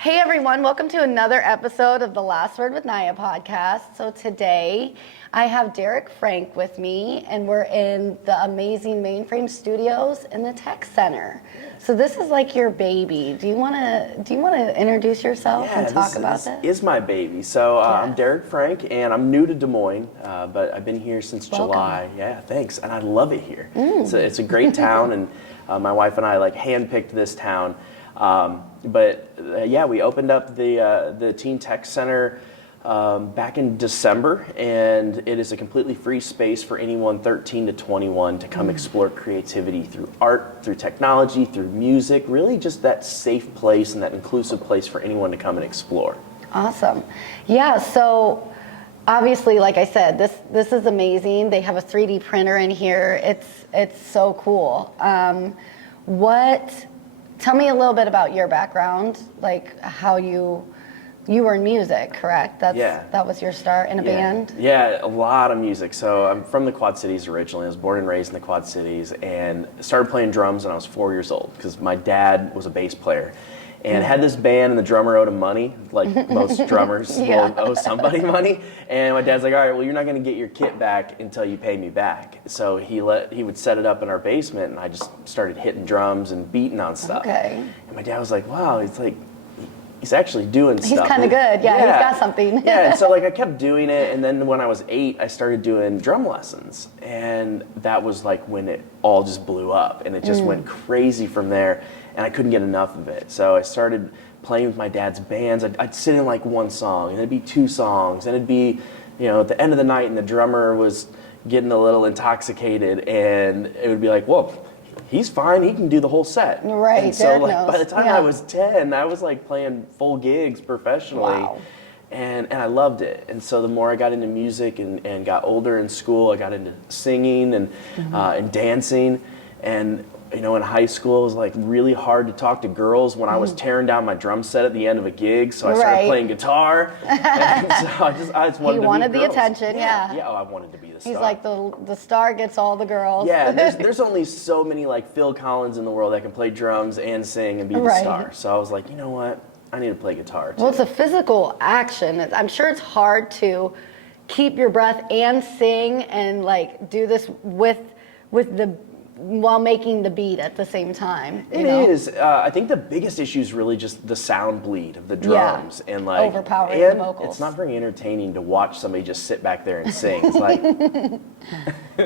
Hey everyone, welcome to another episode of the Last Word with Naya podcast. So today I have Derek Frank with me and we're in the amazing Mainframe studios in the Tech Center. So this is like your baby. Do you want to introduce yourself and talk about this? This is my baby. So I'm Derek Frank and I'm new to Des Moines, but I've been here since July. Yeah, thanks. And I love it here. It's a great town and my wife and I handpicked this town. We opened up the Teen Tech Center back in December, and it is a completely free space for anyone 13 to 21 to come explore creativity through art, through technology, through music, really just that safe place and that inclusive place for anyone to come and explore. Awesome. Yeah, so obviously, like I said, this is amazing. They have a 3D printer in here. It's so cool. Tell me a little bit about your background, like how you were in music, correct? That was your start in a band? Yeah, a lot of music. So I'm from the Quad Cities originally. I was born and raised in the Quad Cities and started playing drums when I was 4 years old because my dad was a bass player and had this band, and the drummer owed him money, like most drummers will owe somebody money. And my dad's like, all right, well, you're not going to get your kit back until you pay me back. So he would set it up in our basement, and I just started hitting drums and beating on stuff. Okay. And my dad was like, wow, he's actually doing stuff. He's kind of good. Yeah, he's got something. Yeah, and so I kept doing it, and then when I was 8, I started doing drum lessons, and that was when it all just blew up, and it just went crazy from there, and I couldn't get enough of it. So I started playing with my dad's bands. I'd sit in one song, and it'd be 2 songs, and it'd be, at the end of the night, and the drummer was getting a little intoxicated, and it would be like, well, he's fine, he can do the whole set. Right, and so knows. by the time I was 10, I was playing full gigs professionally. Wow. And I loved it. And so the more I got into music and got older in school, I got into singing and dancing. And in high school, it was really hard to talk to girls when I was tearing down my drum set at the end of a gig. So I started playing guitar. And so I just wanted to be He wanted the girls. attention, yeah. Yeah, I wanted to be the star. He's like the star gets all the girls. Yeah, there's only so many Phil Collins in the world that can play drums and sing and be the star. So I was like, you know what? I need to play guitar too. Well, it's a physical action. I'm sure it's hard to keep your breath and sing and do this while making the beat at the same time. It is. I think the biggest issue is really just the sound bleed of the drums and overpowering the vocals. It's not very entertaining to watch somebody just sit back there and sing. It's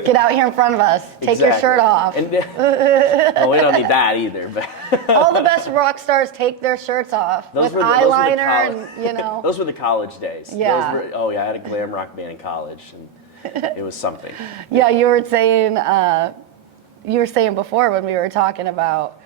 get out here in front of us. Take your shirt off. And, well, we don't need that either. But all the best rock stars take their shirts off with eyeliner and Those were the college days. Yeah. I had a glam rock band in college, and it was something. Yeah, you were saying before when we were talking about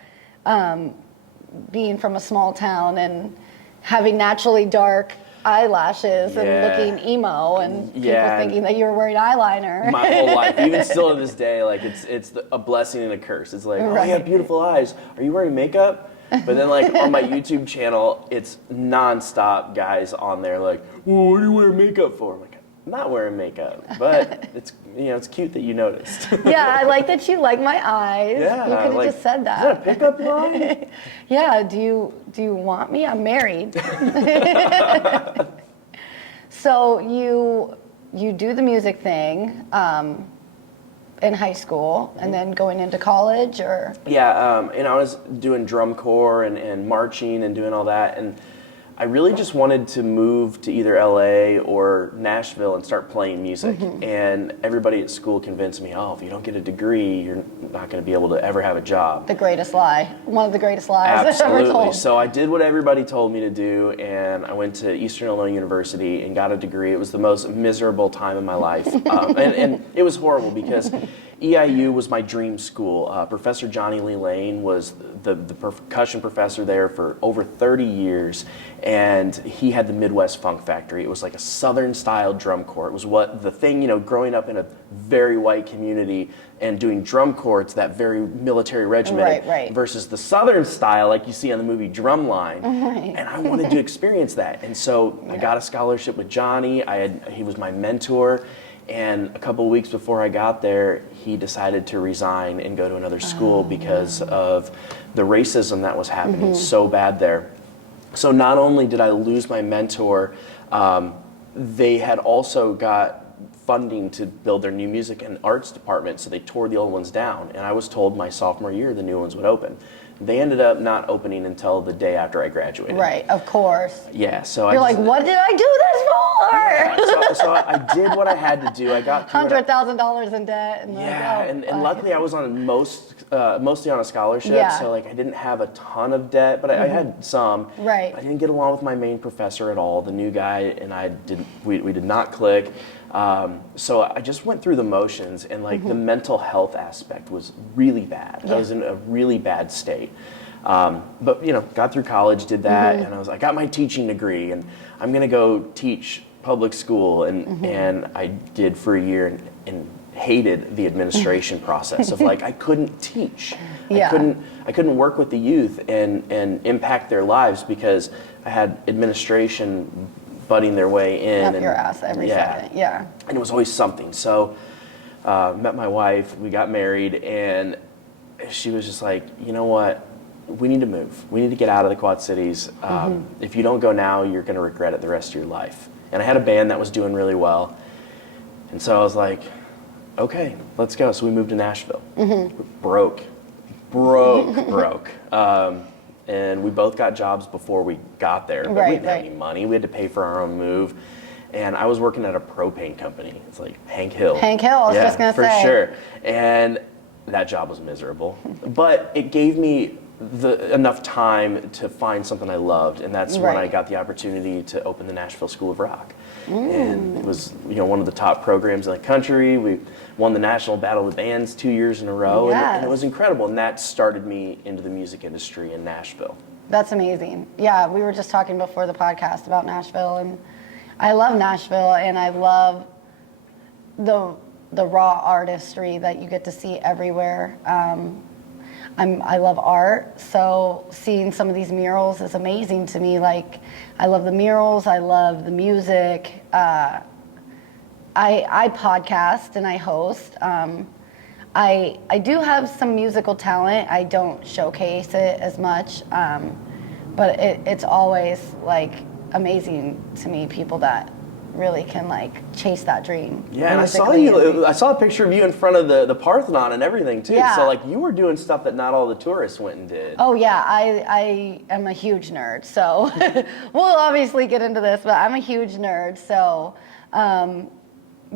being from a small town and having naturally dark eyelashes and looking emo and people thinking that you were wearing eyeliner. My whole life, even still to this day, it's a blessing and a curse. It's oh, you have beautiful eyes. Are you wearing makeup? But then on my YouTube channel, it's nonstop guys on there well, what are you wearing makeup for? I'm like, I'm not wearing makeup, but it's cute that you noticed. Yeah, I like that you like my eyes. Yeah, you could have just said that. Is that a pickup line? Yeah. Do you want me? I'm married. So you do the music thing in high school, and then going into college, or? Yeah, and I was doing drum corps and marching and doing all that, and I really just wanted to move to either LA or Nashville and start playing music. And everybody at school convinced me, if you don't get a degree, you're not going to be able to ever have a job. The greatest lie. One of the greatest lies I've ever told. So I did what everybody told me to do, and I went to Eastern Illinois University and got a degree. It was the most miserable time of my life. And it was horrible because EIU was my dream school. Professor Johnny Lee Lane was the percussion professor there for over 30 years, and he had the Midwest Funk Factory. It was like a Southern-style drum corps. It was what the thing, growing up in a very white community and doing drum corps, it's that very military regimented versus the Southern style like you see on the movie Drumline. And I wanted to experience that. And so I got a scholarship with Johnny. He was my mentor. And a couple of weeks before I got there, he decided to resign and go to another school because of the racism that was happening so bad there. So not only did I lose my mentor, they had also got funding to build their new music and arts department, so they tore the old ones down. And I was told my sophomore year the new ones would open. They ended up not opening until the day after I graduated. Right, of course. Yeah, so You're like, what did I do this for? so I did what I had to do. I got through $100,000 in debt. And yeah, like, and luckily I was on mostly on a scholarship, Yeah. so like I didn't have a ton of debt, but I had some. Right. I didn't get along with my main professor at all. The new guy and I we did not click. So I just went through the motions, and like the mental health aspect was really bad. I was in a really bad state. But got through college, did that, and I got my teaching degree, and I'm gonna go teach public school, and I did for a year, and hated the administration process of like I couldn't teach. Yeah. I couldn't work with the youth and impact their lives because I had administration butting their way in. Up your ass every second. Yeah. And it was always something. So met my wife, we got married, and she was just like, you know what? We need to move. We need to get out of the Quad Cities. If you don't go now, you're going to regret it the rest of your life. And I had a band that was doing really well. And so I was like, okay, let's go. So we moved to Nashville. Broke. And we both got jobs before we got there, but we didn't have any money. We had to pay for our own move. And I was working at a propane company. It's like Hank Hill. Hank Hill, I was just going to say. For sure. And that job was miserable. But it gave me enough time to find something I loved, and that's when I got the opportunity to open the Nashville School of Rock. And it was one of the top programs in the country. We won the National Battle of the Bands 2 years in a row, and it was incredible. And that started me into the music industry in Nashville. That's amazing. Yeah, we were just talking before the podcast about Nashville, and I love Nashville, and I love the raw artistry that you get to see everywhere. I love art, so seeing some of these murals is amazing to me. Like, I love the murals, I love the music. I podcast and I host. I do have some musical talent. I don't showcase it as much, but it's always like amazing to me, people that really can like chase that dream. Yeah, and I saw a picture of you in front of the Parthenon and everything too. Yeah. So like you were doing stuff that not all the tourists went and did. Oh yeah, I am a huge nerd. So we'll obviously get into this, but I'm a huge nerd. So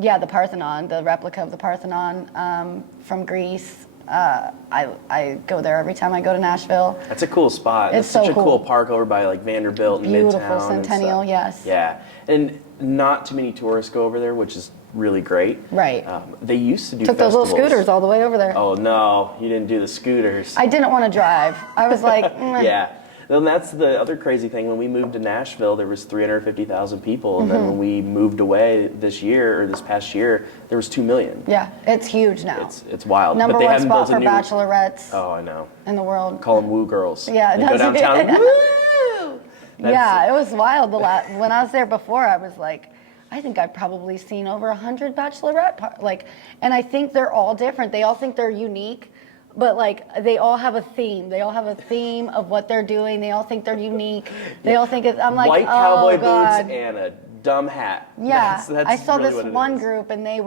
yeah, the Parthenon, the replica of the Parthenon from Greece. I go there every time I go to Nashville. That's a cool spot. It's such so a cool park over by like Vanderbilt and Beautiful Midtown. Centennial, and yes. Yeah, and not too many tourists go over there, which is really great. Right. They used to do Took festivals. those little scooters all the way over there. Oh no, you didn't do the scooters. I didn't want to drive. I was like, Yeah. Then that's the other crazy thing. When we moved to Nashville, there was 350,000 people, and then when we moved away this past year, there was 2 million. Yeah, it's huge now. It's wild. Number but they one haven't spot built for a new. bachelorettes Oh, I know. in the world. Call them woo girls. Yeah, They go that's downtown. it. Woo! Yeah, it was wild. When I was there before, I was like, I think I've probably seen over 100 bachelorette and I think they're all different. They all think they're unique, but like they all have a theme. They all have a theme of what they're doing. They all think they're unique. They all think I'm like, white oh cowboy God. boots and a dumb hat. Yeah, that's I saw really this what it one is. group, and they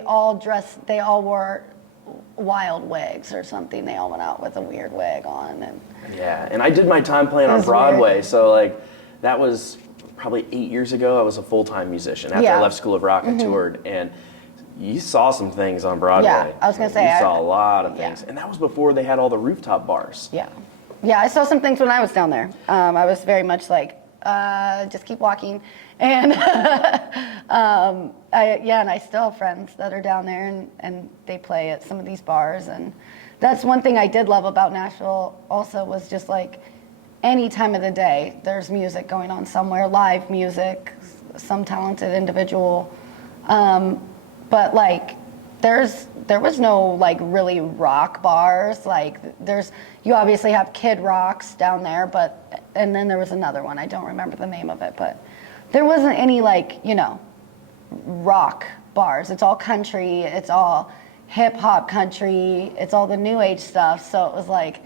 all wore wild wigs or something. They all went out with a weird wig on, and Yeah, and I did my time playing It on was Broadway, weird. so like that was probably 8 years ago. I was a full-time musician. After I left School of Rock, I toured, and you saw some things on Broadway. Yeah, I was gonna say, you saw a lot of things, yeah. and that was before they had all the rooftop bars. yeah, I saw some things when I was down there. I was very much like, just keep walking, and and I still have friends that are down there, and they play at some of these bars, and that's one thing I did love about Nashville. Also, was just like any time of the day, there's music going on somewhere, live music, some talented individual. But like, there was no like really rock bars. Like you obviously have Kid Rocks down there, and then there was another one. I don't remember the name of it, but there wasn't any like, rock bars. It's all country. It's all hip hop country. It's all the new age stuff. So it was like,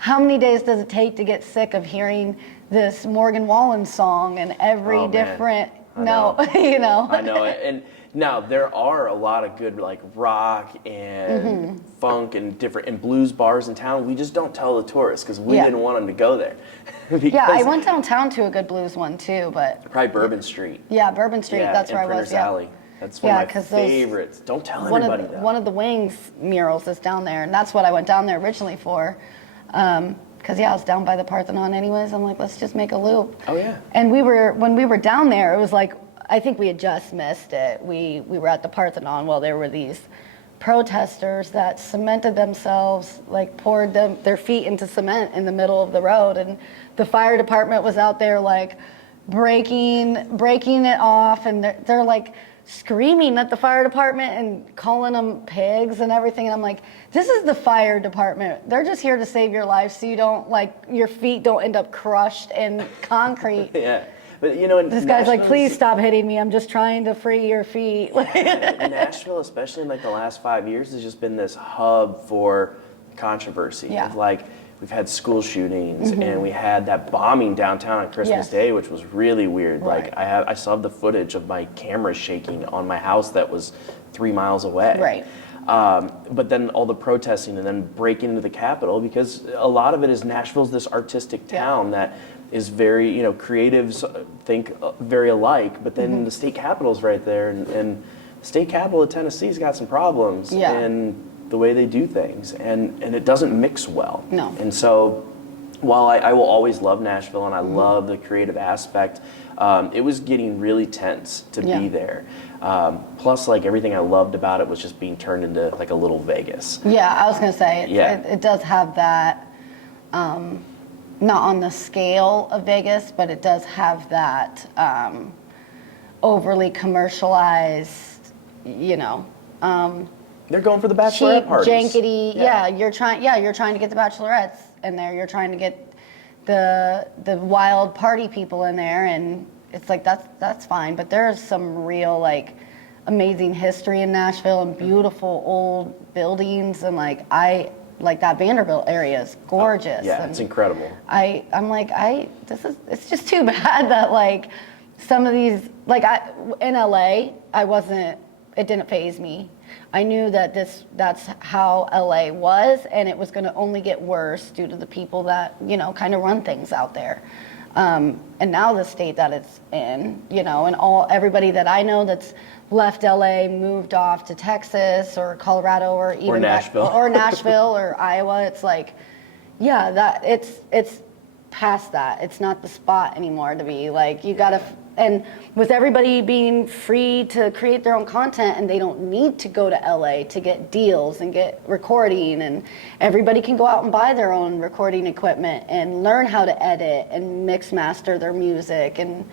how many days does it take to get sick of hearing this Morgan Wallen song and every different note, you know? I know it. And now there are a lot of good like rock and funk and different and blues bars in town. We just don't tell the tourists because we didn't want them to go there. Yeah, I went downtown to a good blues one too, but probably Bourbon Street. Yeah, Bourbon Street. That's where I was. Printers Alley. That's one of my favorites. Don't tell anybody that. One of the Wings murals is down there, and that's what I went down there originally for. Because I was down by the Parthenon anyways. I'm like, let's just make a loop. Oh yeah. And when we were down there, it was like, I think we had just missed it. We were at the Parthenon while there were these protesters that cemented themselves, like poured their feet into cement in the middle of the road, and the fire department was out there like breaking it off, and they're like screaming at the fire department and calling them pigs and everything. And I'm like, this is the fire department. They're just here to save your life so you don't, like, your feet don't end up crushed in concrete. Yeah. But you know, this guy's like, please stop hitting me. I'm just trying to free your feet. Nashville, especially in like the last 5 years, has just been this hub for controversy. Yeah. Of like, we've had school shootings and we had that bombing downtown on Christmas Day, which was really weird. Right. Like I still have the footage of my camera shaking on my house that was 3 miles away. Right. But then all the protesting and then breaking into the Capitol, because a lot of it is Nashville's this artistic town that is very, you know, creatives think very alike, but then the state capitol's right there, and the state capital of Tennessee's got some problems in the way they do things, and it doesn't mix well. No. And so while I will always love Nashville and I love the creative aspect, it was getting really tense to be there. Plus, like, everything I loved about it was just being turned into like a little Vegas. Yeah, I was gonna say, it does have that, not on the scale of Vegas, but it does have that overly commercialized, you know, they're going for the bachelorette cheap, parties. jankety. You're trying to get the bachelorettes in there. You're trying to get the wild party people in there, and it's like that's fine. But there's some real like amazing history in Nashville and beautiful old buildings, and like that Vanderbilt area is gorgeous. Yeah, and it's incredible. It's just too bad that like some of these, like in LA, it didn't faze me. I knew that that's how LA was, and it was going to only get worse due to the people that, you know, kind of run things out there. And now the state that it's in, you know, and everybody that I know that's left LA, moved off to Texas or Colorado or even Nashville or Nashville or Iowa. It's like, yeah, that it's past that. It's not the spot anymore to be like, you gotta. And with everybody being free to create their own content, and they don't need to go to LA to get deals and get recording, and everybody can go out and buy their own recording equipment and learn how to edit and mix master their music. And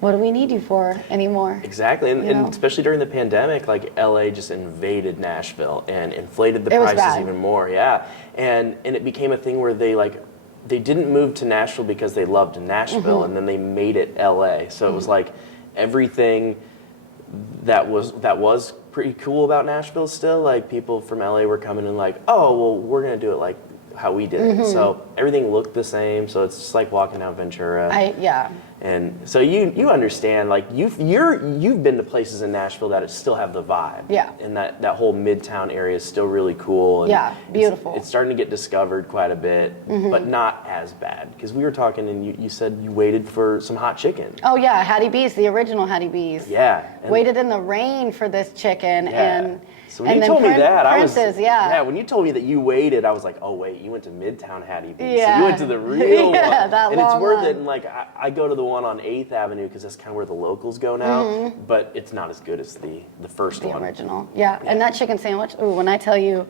what do we need you for anymore? Exactly, and especially during the pandemic, like LA just invaded Nashville and inflated the prices even more. Yeah, and it became a thing where they didn't move to Nashville because they loved Nashville, and then they made it LA. So it was like everything that was pretty cool about Nashville still, like people from LA were coming and like, oh, well, we're gonna do it like how we did it. So everything looked the same. So it's just like walking down Ventura. And so you understand, like you've been to places in Nashville that still have the vibe. Yeah. And that whole Midtown area is still really cool. And beautiful. It's starting to get discovered quite a bit, but not as bad. Because we were talking and you said you waited for some hot chicken. Oh yeah, Hattie B's, the original Hattie B's. Yeah. Waited in the rain for this chicken and. So when you told me that, Prince's, when you told me that you waited, I was like, oh wait, you went to Midtown Hattie B's. So you went to the real one. That and long it's worth one. it. And like I go to the one on 8th Avenue because that's kind of where the locals go now, but it's not as good as the first one. The original. Yeah. And that chicken sandwich, ooh, when I tell you,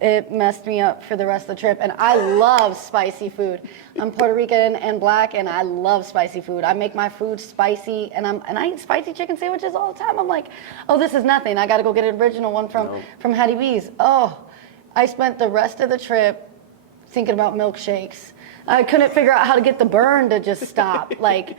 it messed me up for the rest of the trip. And I love spicy food. I'm Puerto Rican and black, and I love spicy food. I make my food spicy, and I eat spicy chicken sandwiches all the time. I'm like, oh, this is nothing. I got to go get an original one from Hattie B's. Oh, I spent the rest of the trip thinking about milkshakes. I couldn't figure out how to get the burn to just stop. Like,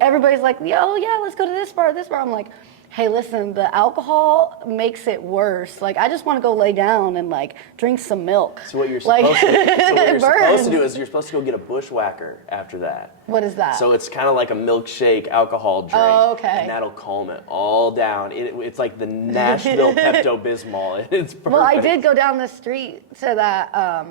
everybody's like, oh yeah, let's go to this bar, this bar. I'm like, hey, listen, the alcohol makes it worse. Like, I just want to go lay down and like drink some milk. So what you're supposed to do is you're supposed to go get a bushwhacker after that. What is that? So it's kind of like a milkshake alcohol drink. Oh, okay. And that'll calm it all down. It's like the Nashville Pepto-Bismol. It's perfect. Well, I did go down the street to that,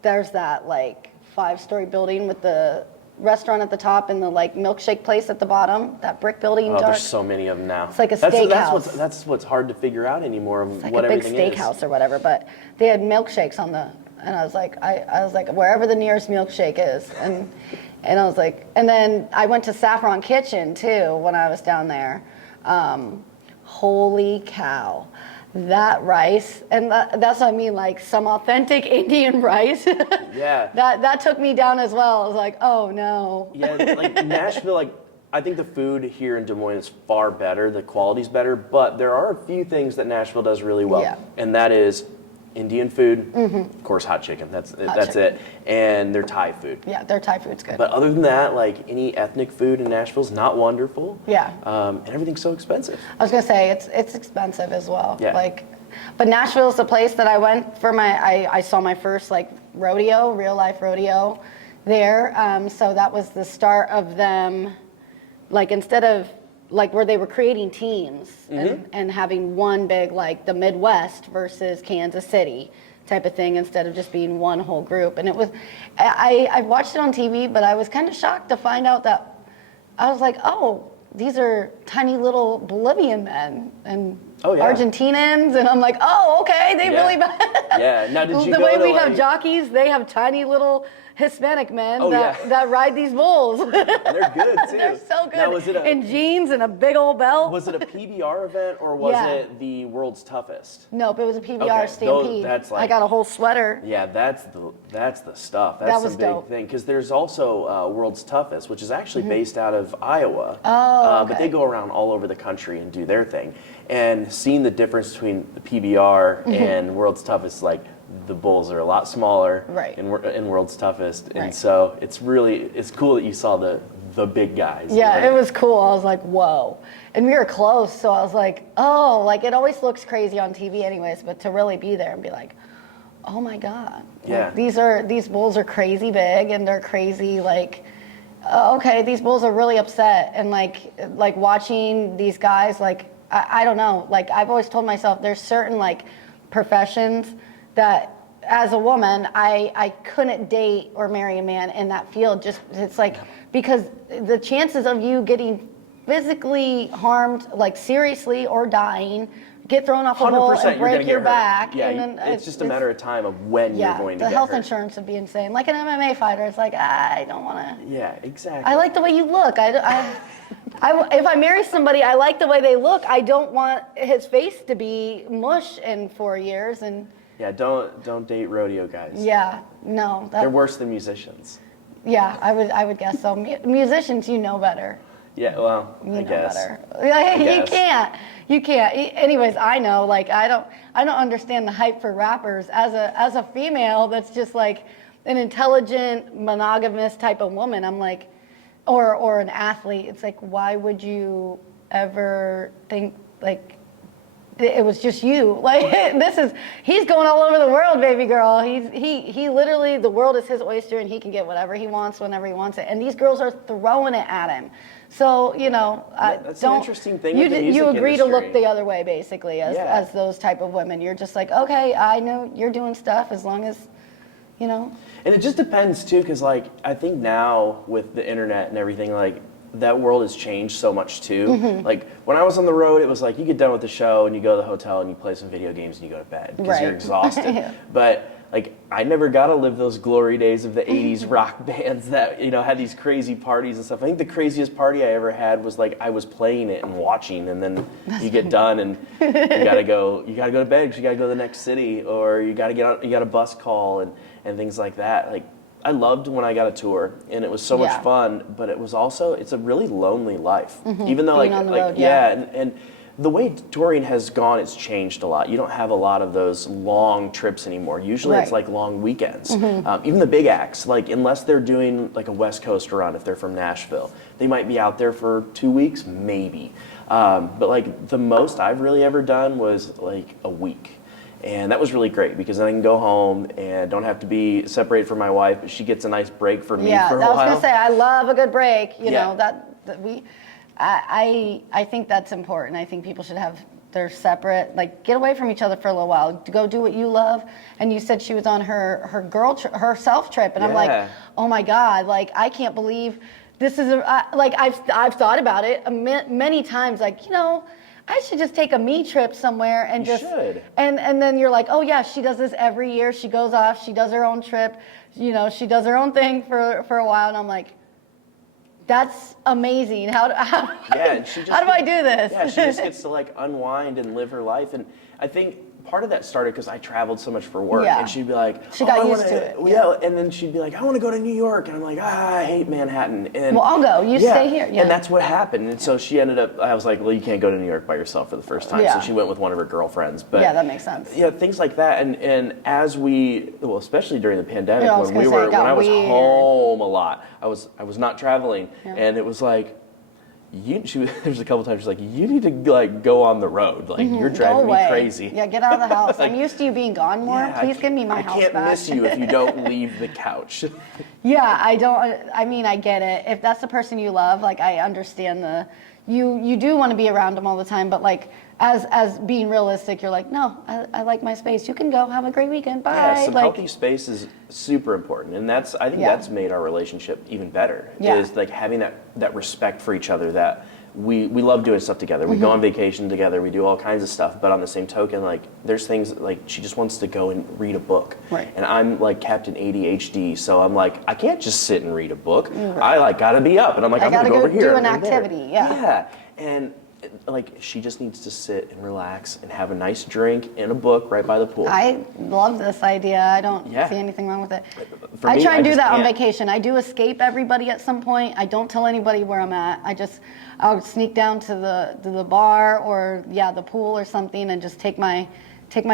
there's that like 5-story building with the restaurant at the top and the like milkshake place at the bottom, that brick building. Oh, there's so many of them now. It's like a steakhouse. That's what's hard to figure out anymore. It's like what a big everything steakhouse or whatever, but they had milkshakes on and I was like, wherever the nearest milkshake is, and I was like, and then I went to Saffron Kitchen too when I was down there. Holy cow. That rice, and that's what I mean, like some authentic Indian rice. Yeah. That took me down as well. I was like, oh no. Yeah, like Nashville, like I think the food here in Des Moines is far better. The quality's better, but there are a few things that Nashville does really well, Yeah. and that is Indian food, of course, hot chicken. That's chicken. it, and their Thai food. Yeah, their Thai food's good. But other than that, like any ethnic food in Nashville is not wonderful. Yeah. And everything's so expensive. I was gonna say it's expensive as well. Yeah. Like, but Nashville's the place that I went for I saw my first like rodeo, real life rodeo there. So that was the start of them, like instead of like where they were creating teams and having one big like the Midwest versus Kansas City type of thing instead of just being one whole group. And it was, I watched it on TV, but I was kind of shocked to find out that I was like, oh, these are tiny little Bolivian men and Argentinians, and I'm like, oh, okay, they really. Yeah. Now, did you the go way to, we like, have jockeys, they have tiny little Hispanic men Oh, that, yeah. that ride these bulls. They're good too. They're so good. Now, was it in jeans and a big old belt. Was it a PBR event or was Yeah. it the world's toughest? Nope, it was a PBR Okay, Stampede. that's like- I got a whole sweater. Yeah, that's the stuff. That's That the was big dope. thing. Because there's also World's Toughest, which is actually based out of Iowa. Oh, okay. But they go around all over the country and do their thing. And seeing the difference between the PBR and World's Toughest, like the bulls are a lot smaller Right. in World's Toughest. And Right. so it's cool that you saw the big guys. Yeah, Like, it was cool. I was like, whoa. And we were close, so I was like, oh, like it always looks crazy on TV anyways, but to really be there and be like, oh my God. Yeah. Like, these bulls are crazy big and they're crazy, like, okay, these bulls are really upset. And like watching these guys, like, I don't know, like I've always told myself there's certain like professions that as a woman, I couldn't date or marry a man in that field. Just it's like because the chances of you getting physically harmed, like seriously, or dying, get thrown off a bull 100% and you're gonna break your get hurt. back. Yeah, and then it's just a matter of time of when you're going to the get health hurt. insurance would be insane. Like an MMA fighter, it's like I don't want to. Yeah, exactly. I like the way you look. If I marry somebody, I like the way they look. I don't want his face to be mush in 4 years. And Yeah, don't date rodeo guys. yeah, no, They're worse than musicians. yeah, I would guess so. Musicians, you know better. Yeah, well, You I know guess. better. guess. You can't. Anyways, I know. Like I don't understand the hype for rappers. As a female, that's just like an intelligent, monogamous type of woman. I'm like, or an athlete. It's like, why would you ever think like it was just you? Like he's going all over the world, baby girl. He literally, the world is his oyster, and he can get whatever he wants whenever he wants it. And these girls are throwing it at him. So That's an interesting thing with the music you agree to look industry. the other way, basically, as those type of women. You're just like, okay, I know you're doing stuff as long as, And it just depends too, because like I think now with the internet and everything, like that world has changed so much too. Mm-hmm. Like when I was on the road, it was like you get done with the show and you go to the hotel and you play some video games and you go to bed because you're Right. exhausted. Yeah. But like I never got to live those glory days of the 80s rock bands that had these crazy parties and stuff. I think the craziest party I ever had was like I was playing it and watching, and then you get done and you gotta go to bed because you gotta go to the next city, or you got a bus call and things like that. Like I loved when I got a tour, and it was so much Yeah. fun, but it's a really lonely life. Even though Being on the road, yeah. and the way touring has gone, it's changed a lot. You don't have a lot of those long trips anymore. Usually it's like long weekends. Even the big acts, like unless they're doing like a West Coast run, if they're from Nashville, they might be out there for 2 weeks, maybe. But like the most I've really ever done was like a week. And that was really great because then I can go home and don't have to be separated from my wife, but she gets a nice break from me for a while. Yeah, I was gonna say I love a good break. You know I think that's important. I think people should have their separate, like, get away from each other for a little while. Go do what you love. And you said she was on her herself trip, and I'm like, oh my God, like I can't believe this is like I've thought about it many times. Like I should just take a me trip somewhere and and then you're like, oh yeah, she does this every year. She goes off, she does her own trip, she does her own thing for a while, and I'm like, that's amazing. How do I do this? Yeah, she just gets to like unwind and live her life. And I think part of that started because I traveled so much for work, and she'd be like, she got used to it. And then she'd be like, I want to go to New York, and I'm like, I hate Manhattan. And well, I'll go. You stay here. Yeah. And that's what happened. And so she ended up. I was like, well, you can't go to New York by yourself for the first time. So she went with one of her girlfriends. But yeah, that makes sense. Yeah, things like that. And as especially during the pandemic, when I was home a lot, I was not traveling, and it was like. There's a couple times she's like, you need to like go on the road. Like you're driving me crazy. Yeah, get out of the house. I'm used to you being gone more. Please give me my house back. I can't miss you if you don't leave the couch. Yeah, I get it. If that's the person you love, like I understand you do want to be around them all the time, but like as being realistic, you're like, no, I like my space. You can go have a great weekend. Bye. Yeah, some healthy space is super important, and I think that's made our relationship even better. Yeah. Is like having that respect for each other. That we love doing stuff together. We go on vacation together. We do all kinds of stuff. But on the same token, like there's things like she just wants to go and read a book, right? And I'm like Captain ADHD, so I'm like I can't just sit and read a book. Right. I like got to be up, and I'm like I'm gonna go over here. Do an activity. Yeah, and. Like she just needs to sit and relax and have a nice drink and a book right by the pool. I love this idea. I don't see anything wrong with it. I try and do that on vacation. I do escape everybody at some point. I don't tell anybody where I'm at. I'll sneak down to the bar or the pool or something and just take my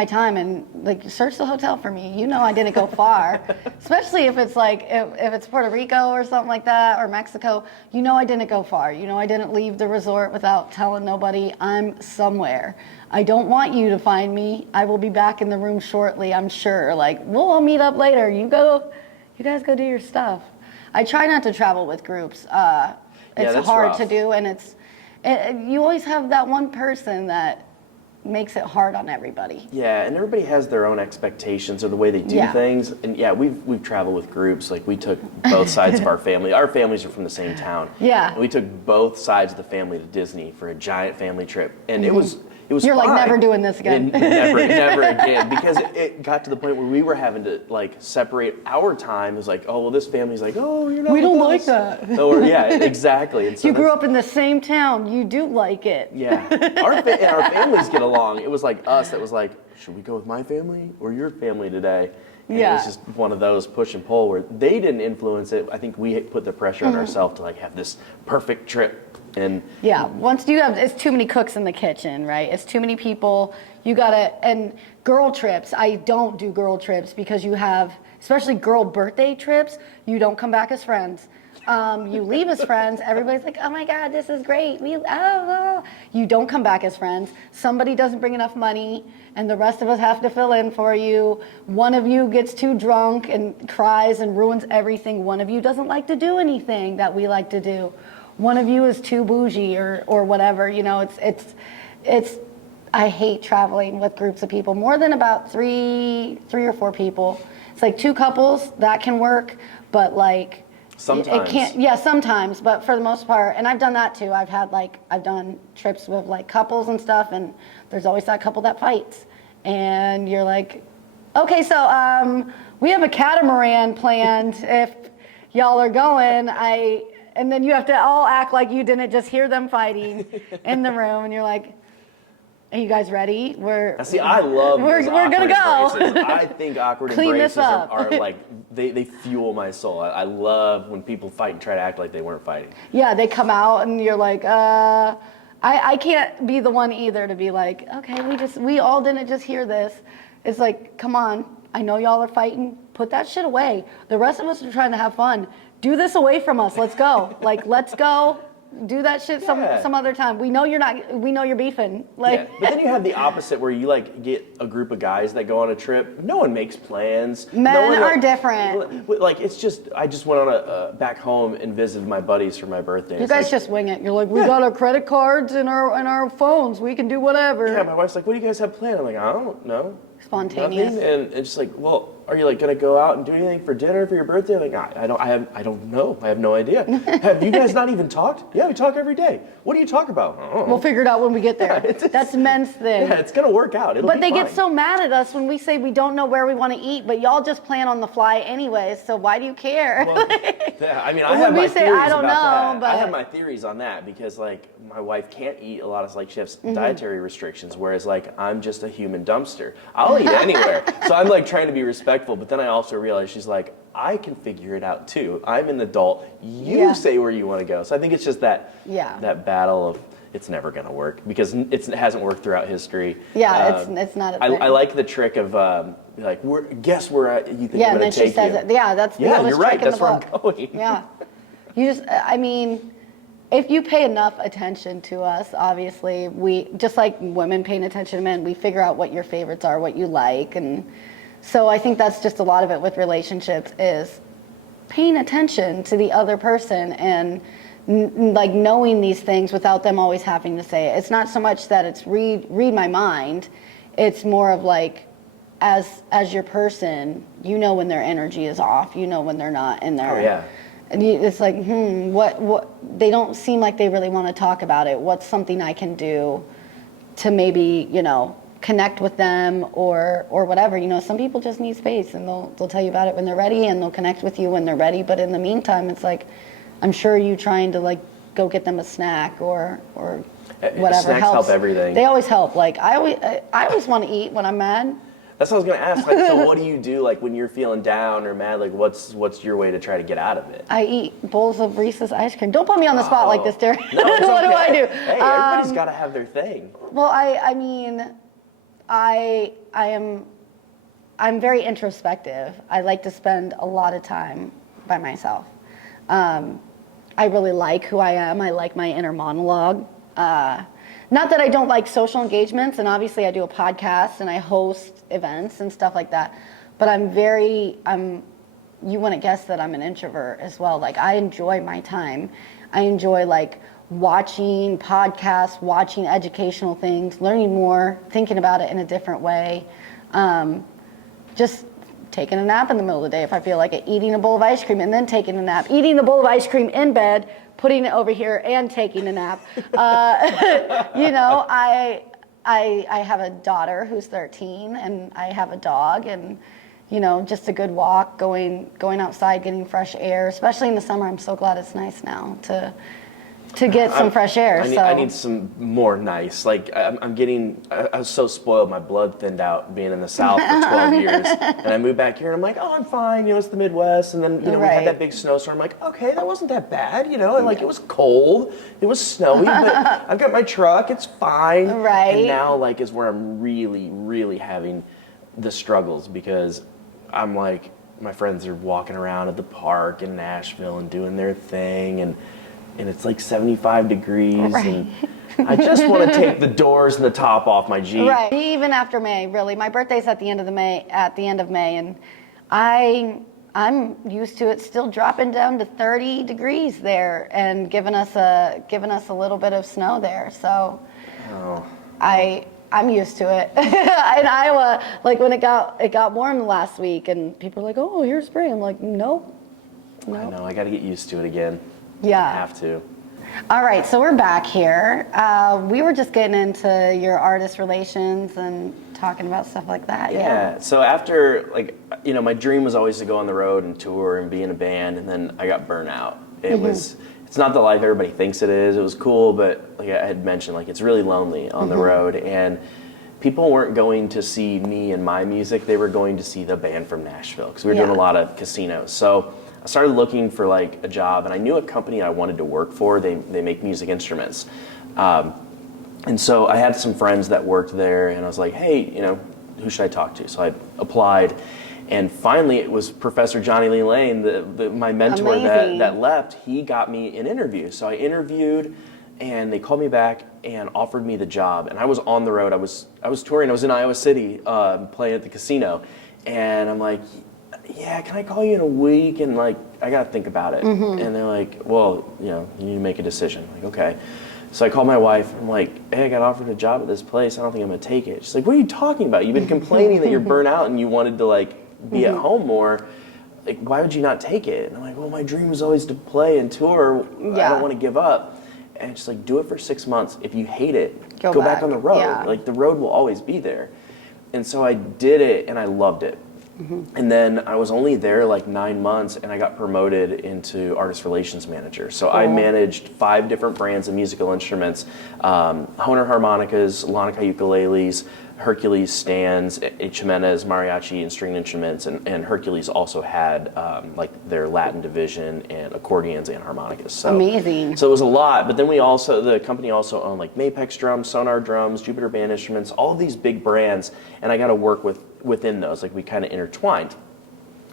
time and like search the hotel for me. I didn't go far, especially if it's like if it's Puerto Rico or something like that or Mexico. I didn't go far. I didn't leave the resort without telling nobody I'm somewhere. I don't want you to find me. I will be back in the room shortly, I'm sure. Like we'll all meet up later. You guys go do your stuff. I try not to travel with groups. It's hard to do, and you always have that one person that makes it hard on everybody. Yeah, and everybody has their own expectations of the way they do things. And we've traveled with groups. Like we took both sides of our family. Our families are from the same town. Yeah. And we took both sides of the family to Disney for a giant family trip. And it was You're fine. Like never doing this again. Never again. Because it got to the point where we were having to like separate our time. It was like, oh well, this family's like, oh you're not. We don't like that. Or exactly. And so you grew up in the same town. You do like it. Yeah. Our families get along. It was like us that was like, should we go with my family or your family today? And it was just one of those push and pull where they didn't influence it. I think we put the pressure on ourselves to like have this perfect trip. And once it's too many cooks in the kitchen, right? It's too many people. And girl trips, I don't do girl trips because you have, especially girl birthday trips, you don't come back as friends. You leave as friends. Everybody's like, oh my God, this is great. You don't come back as friends. Somebody doesn't bring enough money and the rest of us have to fill in for you. One of you gets too drunk and cries and ruins everything. One of you doesn't like to do anything that we like to do. One of you is too bougie or whatever. It's I hate traveling with groups of people. More than about three or four people. It's like 2 couples, that can work, but like sometimes. It can't. Yeah, sometimes, but for the most part, and I've done that too. I've done trips with like couples and stuff, and there's always that couple that fights, and you're like, okay, so we have a catamaran planned if y'all are going. And then you have to all act like you didn't just hear them fighting in the room, and you're like, are you guys ready? I love we're gonna go. I think awkward Clean embraces this up. are like they fuel my soul. I love when people fight and try to act like they weren't fighting. Yeah, they come out and you're like, I can't be the one either to be like, okay, we all didn't just hear this. It's like, come on, I know y'all are fighting. Put that shit away. The rest of us are trying to have fun. Do this away from us. Let's go. Like, let's go. Do that shit some other time. We know you're not. We know you're beefing. Like, but then you have the opposite where you like get a group of guys that go on a trip. No one makes plans. Men are different. Like it's just. I just went on a back home and visited my buddies for my birthday. You guys just wing it. You're like, we got our credit cards and our phones. We can do whatever. Yeah, my wife's like, what do you guys have planned? I'm like, I don't know. Spontaneous. Nothing. And it's like, well, are you like gonna go out and do anything for dinner for your birthday? Like, I don't know. I have no idea. Have you guys not even talked? Yeah, we talk every day. What do you talk about? We'll figure it out when we get there. That's men's thing. Yeah, it's gonna work out. It'll but be they fine. get so mad at us when we say we don't know where we want to eat, but y'all just plan on the fly anyways. So why do you care? Well, yeah, I mean, I When have we my say, theories I don't about know, that. but- I have my theories on that because like my wife can't eat a lot of like she has Mm-hmm. dietary restrictions, whereas like I'm just a human dumpster. I'll eat anywhere. So I'm like trying to be respectful, but then I also realize she's like, I can figure it out too. I'm an adult. You say where you want to go. So I think it's just that that battle of it's never going to work because it hasn't worked throughout history. Yeah, it's not a thing. I like the trick of like, guess where you think I'm going to take you. and then she says it. Yeah, that's the oldest you're right. trick in That's the where book. I'm going. Yeah. You just, I mean, if you pay enough attention to us, obviously, we, just like women paying attention to men, we figure out what your favorites are, what you like. And so I think that's just a lot of it with relationships is paying attention to the other person and like knowing these things without them always having to say it. It's not so much that it's read my mind. It's more of like, as your person, you know when their energy is off, you know when they're not in there. Oh, yeah. And it's like, what? They don't seem like they really want to talk about it. What's something I can do to maybe, connect with them or whatever? Some people just need space, and they'll tell you about it when they're ready, and they'll connect with you when they're ready. But in the meantime, it's like, I'm sure you trying to like go get them a snack or whatever Snacks helps. help everything. They always help. Like I always want to eat when I'm mad. That's what I was gonna ask. Like, so what do you do like when you're feeling down or mad? Like, what's your way to try to get out of it? I eat bowls of Reese's ice cream. Don't put me on the spot like this, Derek. No, it's What do okay. I do? Hey, everybody's got to have their thing. Well, I mean, I'm very introspective. I like to spend a lot of time by myself. I really like who I am. I like my inner monologue. Not that I don't like social engagements, and obviously I do a podcast and I host events and stuff like that, but you wouldn't guess that I'm an introvert as well. Like I enjoy my time. I enjoy like watching podcasts, watching educational things, learning more, thinking about it in a different way. Just taking a nap in the middle of the day if I feel like it, eating a bowl of ice cream and then taking a nap, eating the bowl of ice cream in bed, putting it over here and taking a nap. I have a daughter who's 13 and I have a dog and, just a good walk, going outside, getting fresh air, especially in the summer. I'm so glad it's nice now to get some fresh air. I need some more nice. Like I was so spoiled. My blood thinned out being in the South for 12 years, and I moved back here. And I'm like, oh, I'm fine. It's the Midwest, and then we had that big snowstorm. I'm like, okay, that wasn't that bad. And like it was cold, it was snowy, but I've got my truck. It's fine. Right. And now is where I'm really, really having the struggles because I'm like, my friends are walking around at the park in Nashville and doing their thing, and it's like 75 degrees, and I just want to take the doors and the top off my Jeep. Right. Even after May, really. My birthday's at the end of May, and I'm used to it still dropping down to 30 degrees there and giving us a little bit of snow there. So I'm used to it. In Iowa, like when it got warm last week, and people are like, "Oh, here's spring." I'm like, "Nope." I know. I got to get used to it again. Yeah. I have to. All right, so we're back here. We were just getting into your artist relations and talking about stuff like that. Yeah. So after, my dream was always to go on the road and tour and be in a band, and then I got burnt out. It's not the life everybody thinks it is. It was cool, but like I had mentioned, it's really lonely on the road, and people weren't going to see me and my music. They were going to see the band from Nashville because we were doing a lot of casinos. So I started looking for a job, and I knew a company I wanted to work for. They make music instruments. And so I had some friends that worked there, and I was like, hey, who should I talk to? So I applied, and finally it was Professor Johnny Lee Lane, my mentor that left. He got me an interview. So I interviewed, and they called me back and offered me the job. And I was on the road. I was touring. I was in Iowa City playing at the casino, and I'm like, yeah, can I call you in a week? And like, I got to think about it. And they're like, well, you need to make a decision. I'm like, okay. So I called my wife. I'm like, hey, I got offered a job at this place. I don't think I'm going to take it. She's like, what are you talking about? You've been complaining that you're burnt out and you wanted to like be at home more. Like, why would you not take it? And I'm like, well, my dream was always to play and tour. I don't want to give up. And she's like, do it for 6 months. If you hate it, go back on the road. Yeah. Like, the road will always be there. And so I did it, and I loved it. And then I was only there like 9 months, and I got promoted into artist relations manager. So I managed 5 different brands of musical instruments, Hohner harmonicas, Lonica ukuleles, Hercules stands, Jimenez mariachi and string instruments, and Hercules also had like their Latin division and accordions and harmonicas. So, amazing. So it was a lot, but then the company also owned like Mapex drums, Sonar drums, Jupiter band instruments, all of these big brands, and I got to work within those. Like, we kind of intertwined,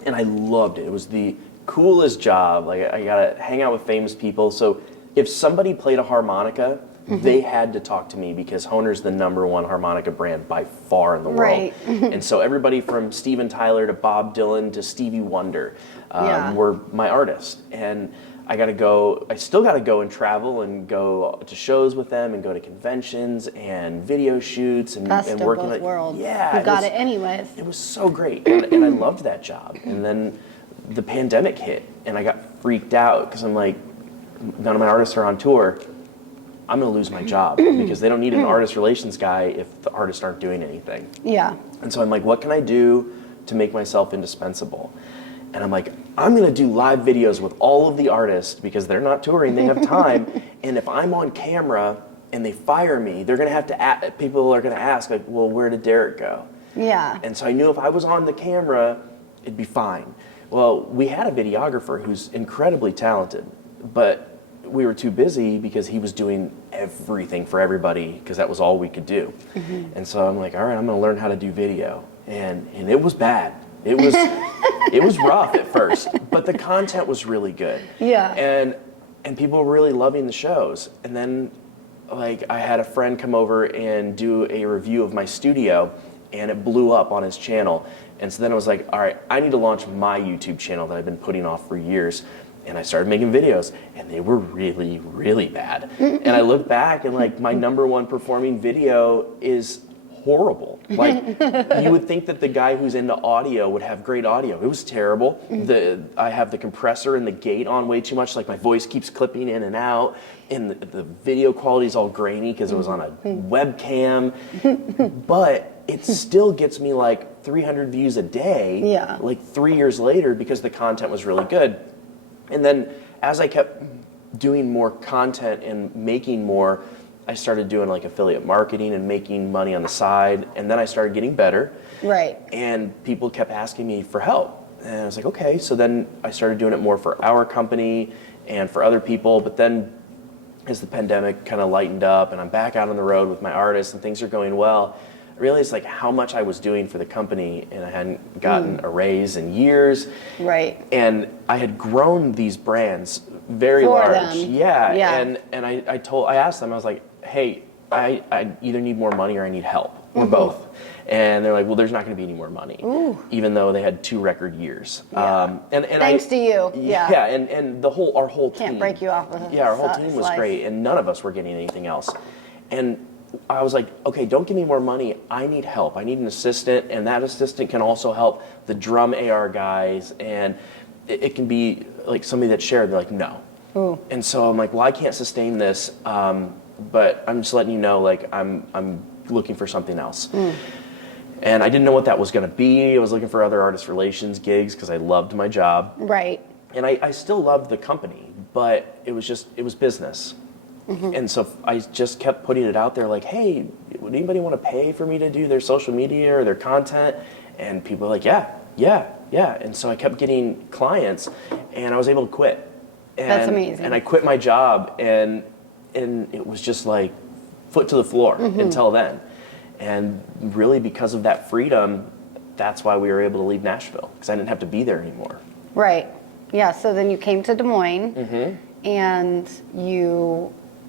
and I loved it. It was the coolest job. Like, I got to hang out with famous people. So if somebody played a harmonica, they had to talk to me, because Hohner's the #1 harmonica brand by far in the world. Right. And so everybody from Steven Tyler to Bob Dylan to Stevie Wonder were my artists. And I still got to go and travel and go to shows with them and go to conventions and video shoots and working of both worlds. Yeah. You got it anyways. It was so great. And I loved that job. And then the pandemic hit, and I got freaked out, because I'm like, none of my artists are on tour. I'm going to lose my job, because they don't need an artist relations guy if the artists aren't doing anything. Yeah. And so I'm like, what can I do to make myself indispensable? And I'm like, I'm going to do live videos with all of the artists, because they're not touring, they have time. And if I'm on camera and they fire me, they're going to have to people are going to ask, like, well, where did Derek go? Yeah. And so I knew if I was on the camera, it'd be fine. Well, we had a videographer who's incredibly talented, but we were too busy, because he was doing everything for everybody, because that was all we could do. And so I'm like, all right, I'm going to learn how to do video. And it was bad. It was rough at first, but the content was really good. Yeah. And people were really loving the shows. And then, like, I had a friend come over and do a review of my studio, and it blew up on his channel. And so then I was like, all right, I need to launch my YouTube channel that I've been putting off for years. And I started making videos, and they were really, really bad. And I look back, and like, my #1 performing video is horrible. Like, you would think that the guy who's into audio would have great audio. It was terrible. I have the compressor and the gate on way too much. Like, my voice keeps clipping in and out, and the video quality is all grainy because it was on a webcam. But it still gets me like 300 views a day, like 3 years later, because the content was really good. And then as I kept doing more content and making more, I started doing like affiliate marketing and making money on the side. And then I started getting better. Right. And people kept asking me for help. And I was like, okay. So then I started doing it more for our company and for other people. But then as the pandemic kind of lightened up and I'm back out on the road with my artists and things are going well, I realized like how much I was doing for the company, and I hadn't gotten a raise in years. Right. And I had grown these brands very for large. them. Yeah. And I asked them, I was like, hey, I either need more money or I need help, or both. And they're like, well, there's not going to be any more money, even though they had 2 record years. Yeah. And thanks to you. Yeah. Yeah, and our whole team. Can't break you off with our whole team was great, and none of us were getting anything else. And I was like, okay, don't give me more money. I need help. I need an assistant, and that assistant can also help the drum AR guys, and it can be like somebody that's shared. They're like, no. Ooh. And so I'm like, well, I can't sustain this, but I'm just letting you know, like, I'm looking for something else. And I didn't know what that was going to be. I was looking for other artist relations gigs because I loved my job. Right. And I still loved the company, but it was business. And so I just kept putting it out there like, hey, would anybody want to pay for me to do their social media or their content? And people were like, yeah. And so I kept getting clients, and I was able to quit. And, that's amazing. And I quit my job, and it was just like foot to the floor until then. And really because of that freedom, that's why we were able to leave Nashville, because I didn't have to be there anymore. Right. Yeah, so then you came to Des Moines, and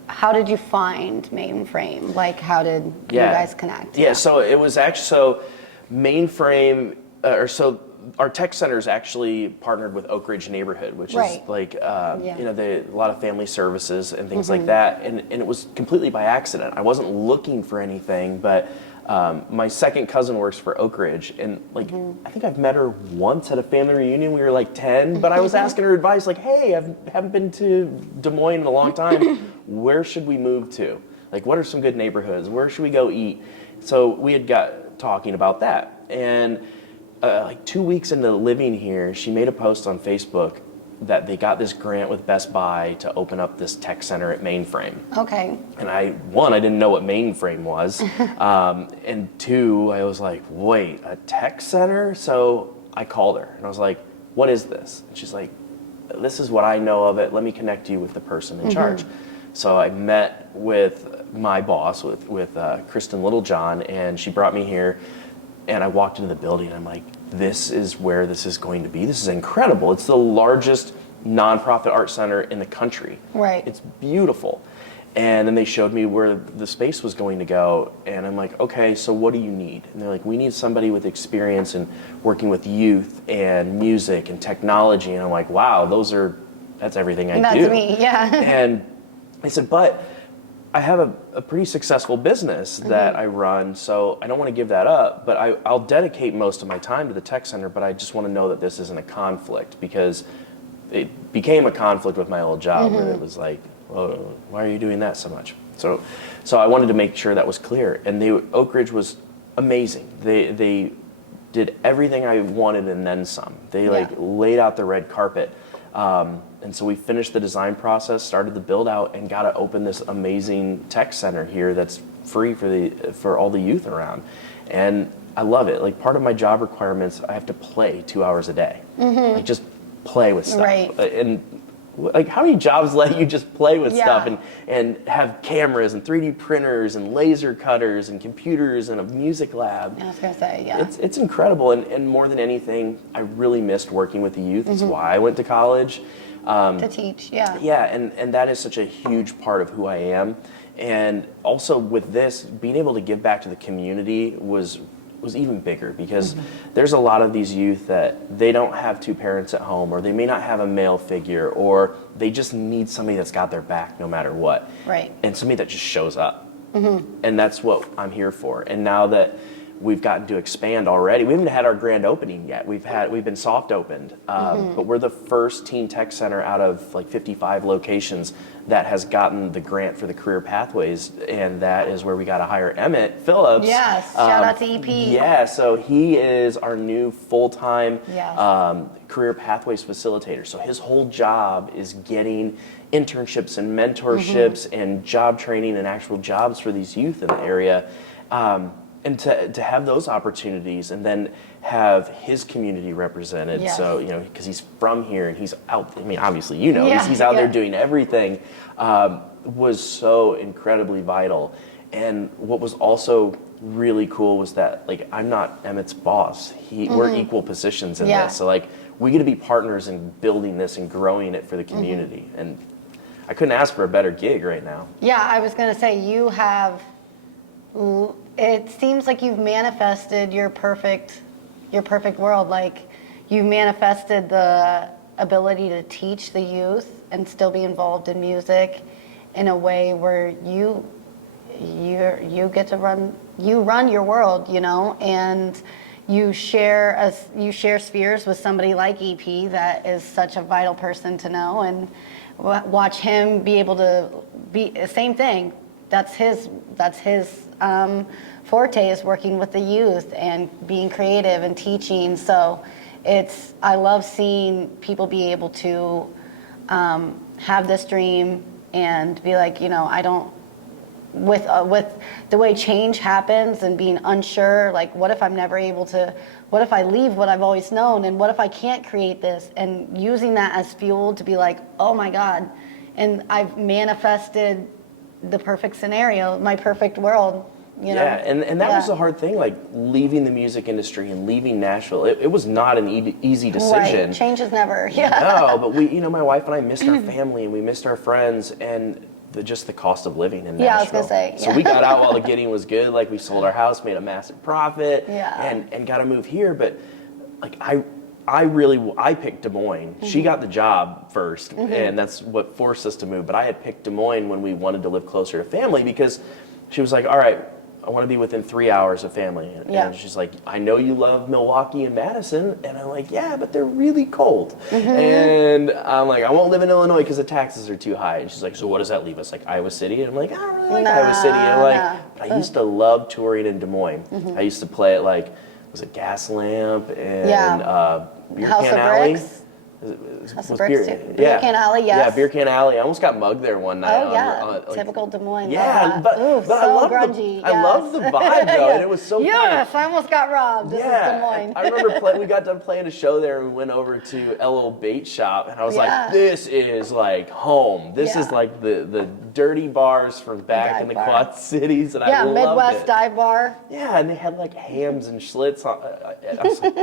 how did you find Mainframe? Like, how did you guys connect? Yeah, so it was actually, Mainframe, our tech center is actually partnered with Oak Ridge Neighborhood, which is like, a lot of family services and things like that. And it was completely by accident. I wasn't looking for anything, but my second cousin works for Oak Ridge, and like I think I've met her once at a family reunion. We were like 10, but I was asking her advice, like, "Hey, I haven't been to Des Moines in a long time. Where should we move to? Like, what are some good neighborhoods? Where should we go eat?" So we had got talking about that, and like 2 weeks into living here, she made a post on Facebook that they got this grant with Best Buy to open up this tech center at Mainframe. Okay. And I didn't know what Mainframe was. And two, I was like, wait, a tech center? So I called her and I was like, what is this? And she's like, this is what I know of it. Let me connect you with the person in charge. So I met with my boss, with Kristen Littlejohn, and she brought me here. And I walked into the building and I'm like, this is where this is going to be. This is incredible. It's the largest nonprofit art center in the country. Right. It's beautiful. And then they showed me where the space was going to go. And I'm like, okay, so what do you need? And they're like, we need somebody with experience in working with youth and music and technology. And I'm like, wow, that's everything I do. That's me, yeah. And I said, but I have a pretty successful business that I run, so I don't want to give that up, but I'll dedicate most of my time to the tech center, but I just want to know that this isn't a conflict, because it became a conflict with my old job where it was like, oh, why are you doing that so much? So I wanted to make sure that was clear, and Oak Ridge was amazing. They did everything I wanted and then some. They laid out the red carpet. And so we finished the design process, started the build out, and got to open this amazing tech center here that's free for all the youth around. And I love it. Like, part of my job requirements, I have to play 2 hours a day. Like, just play with stuff. Right. And like, how many jobs let you just play with stuff and have cameras and 3D printers and laser cutters and computers and a music lab? I was gonna say, yeah. It's incredible, and more than anything, I really missed working with the youth. That's why I went to college. To teach, yeah. Yeah, and that is such a huge part of who I am. And also with this, being able to give back to the community was even bigger, because there's a lot of these youth that they don't have two parents at home, or they may not have a male figure, or they just need somebody that's got their back no matter what. Right. And somebody that just shows up. And that's what I'm here for. And now that we've gotten to expand already, we haven't had our grand opening yet. We've been soft opened, but we're the first teen tech center out of like 55 locations that has gotten the grant for the career pathways, and that is where we got to hire Emmett Phillips. Yes, shout out to EP. Yeah, so he is our new full-time Yes. career pathways facilitator. So his whole job is getting internships and mentorships and job training and actual jobs for these youth in the area. And to have those opportunities, and then have his community represented. Yes. So, because he's from here and he's out, I mean, obviously, he's out there doing everything, was so incredibly vital. And what was also really cool was that, like, I'm not Emmett's boss. We're equal positions in this. So, like, we get to be partners in building this and growing it for the community. And I couldn't ask for a better gig right now. Yeah, I was gonna say, it seems like you've manifested your perfect world. Like, you've manifested the ability to teach the youth and still be involved in music in a way where you get to run your world, and you share spheres with somebody like EP that is such a vital person to know, and watch him be able to be the same thing. That's his forte, is working with the youth and being creative and teaching. So I love seeing people be able to have this dream and be like, with the way change happens and being unsure, like, what if I leave what I've always known, and what if I can't create this, and using that as fuel to be like, oh my God. And I've manifested the perfect scenario, my perfect world. You know? Yeah, and that was the hard thing, like leaving the music industry and leaving Nashville. It was not an easy decision. Right. Change is never. Yeah. No, but we, my wife and I missed our family and we missed our friends and just the cost of living in Nashville. Yeah, I was gonna say. So we got out while the getting was good. Like we sold our house, made a massive profit, Yeah. and got to move here. But like I picked Des Moines. She got the job first, and that's what forced us to move. But I had picked Des Moines when we wanted to live closer to family because she was like, all right, I want to be within 3 hours of family. And she's like, I know you love Milwaukee and Madison. And I'm like, yeah, but they're really cold. And I'm like, I won't live in Illinois because the taxes are too high. And she's like, so what does that leave us? Like Iowa City? And I'm like, I don't really like Iowa City. And I'm like, but I used to love touring in Des Moines. I used to play at like, was it Gaslamp and Beer House Can of Alley? Bricks. House of Was Bricks too. Beer Can Alley, yes. Yeah, Beer Can Alley. I almost got mugged there one night. Oh yeah, typical Des Moines. Yeah, but Ooh, so so I love grungy. I love the vibe though, and it was so Yes, fun. I almost got robbed. This is Des Moines. I remember we got done playing a show there, and we went over to LL Bait Shop, and I was like, "This is like home. This is like the dirty bars from back in the Quad Cities," and I loved Midwest it. dive bar. Yeah, and they had like hams and schlitz. I was like,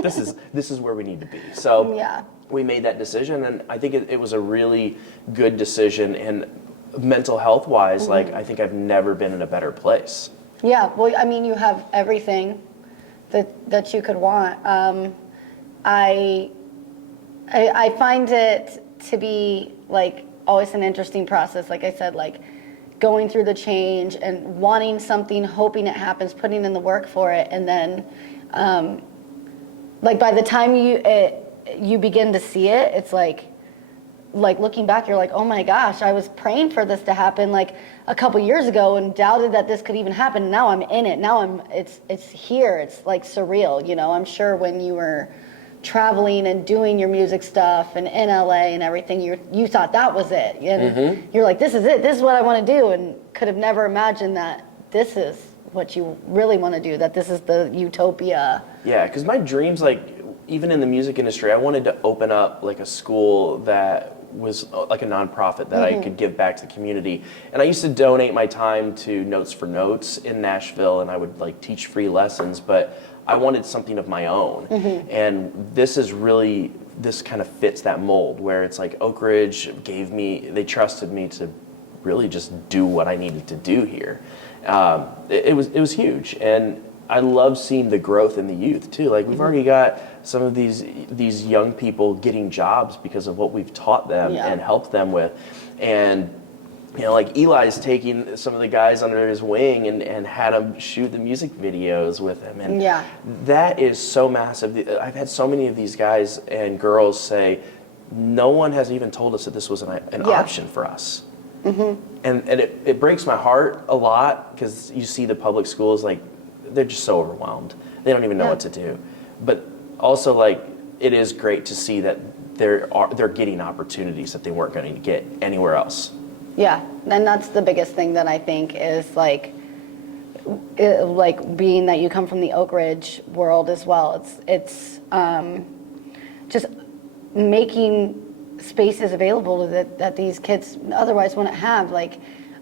this is where we need to be. So we made that decision, and I think it was a really good decision. And mental health wise, like I think I've never been in a better place. Yeah, well, I mean, you have everything that you could want. I find it to be like always an interesting process. Like I said, like going through the change and wanting something, hoping it happens, putting in the work for it, and then like by the time you begin to see it, it's like looking back, you're like, oh my gosh, I was praying for this to happen like a couple years ago and doubted that this could even happen. Now I'm in it. Now it's here. It's like surreal. You know, I'm sure when you were traveling and doing your music stuff and in LA and everything, you thought that was it. And you're like, this is it. This is what I want to do. And could have never imagined that this is what you really want to do, that this is the utopia. Yeah, because my dreams, like, even in the music industry, I wanted to open up like a school that was like a nonprofit that I could give back to the community. And I used to donate my time to Notes for Notes in Nashville, and I would like teach free lessons, but I wanted something of my own. And this kind of fits that mold where it's like Oak Ridge they trusted me to really just do what I needed to do here. It was huge. And I love seeing the growth in the youth too. Like we've already got some of these young people getting jobs because of what we've taught them and helped them with. And you know, like Eli's taking some of the guys under his wing and had them shoot the music videos with him. And that is so massive. I've had so many of these guys and girls say, no one has even told us that this was an option for us. And it breaks my heart a lot because you see the public schools, like, they're just so overwhelmed. They don't even know what to do. But also, like, it is great to see that they're getting opportunities that they weren't going to get anywhere else. Yeah, and that's the biggest thing that I think is like being that you come from the Oak Ridge world as well. It's just making spaces available that these kids otherwise wouldn't have.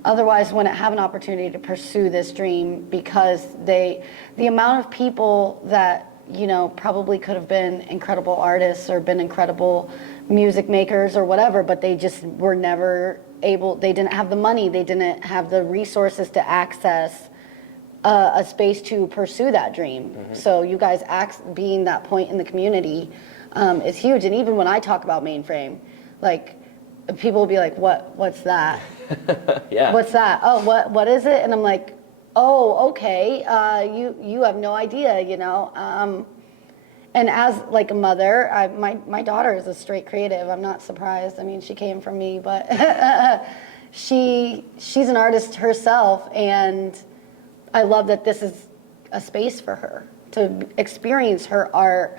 Otherwise wouldn't have an opportunity to pursue this dream because the amount of people that, you know, probably could have been incredible artists or been incredible music makers or whatever, but they just were never able, they didn't have the money, they didn't have the resources to access a space to pursue that dream. So you guys being that point in the community is huge. And even when I talk about Mainframe, like, people will be like, what's that? What's that? Oh, what is it? And I'm like, oh, okay. You have no idea, you know. And as like a mother, my daughter is a straight creative. I'm not surprised. I mean, she came from me, but she's an artist herself, and I love that this is a space for her to experience her art,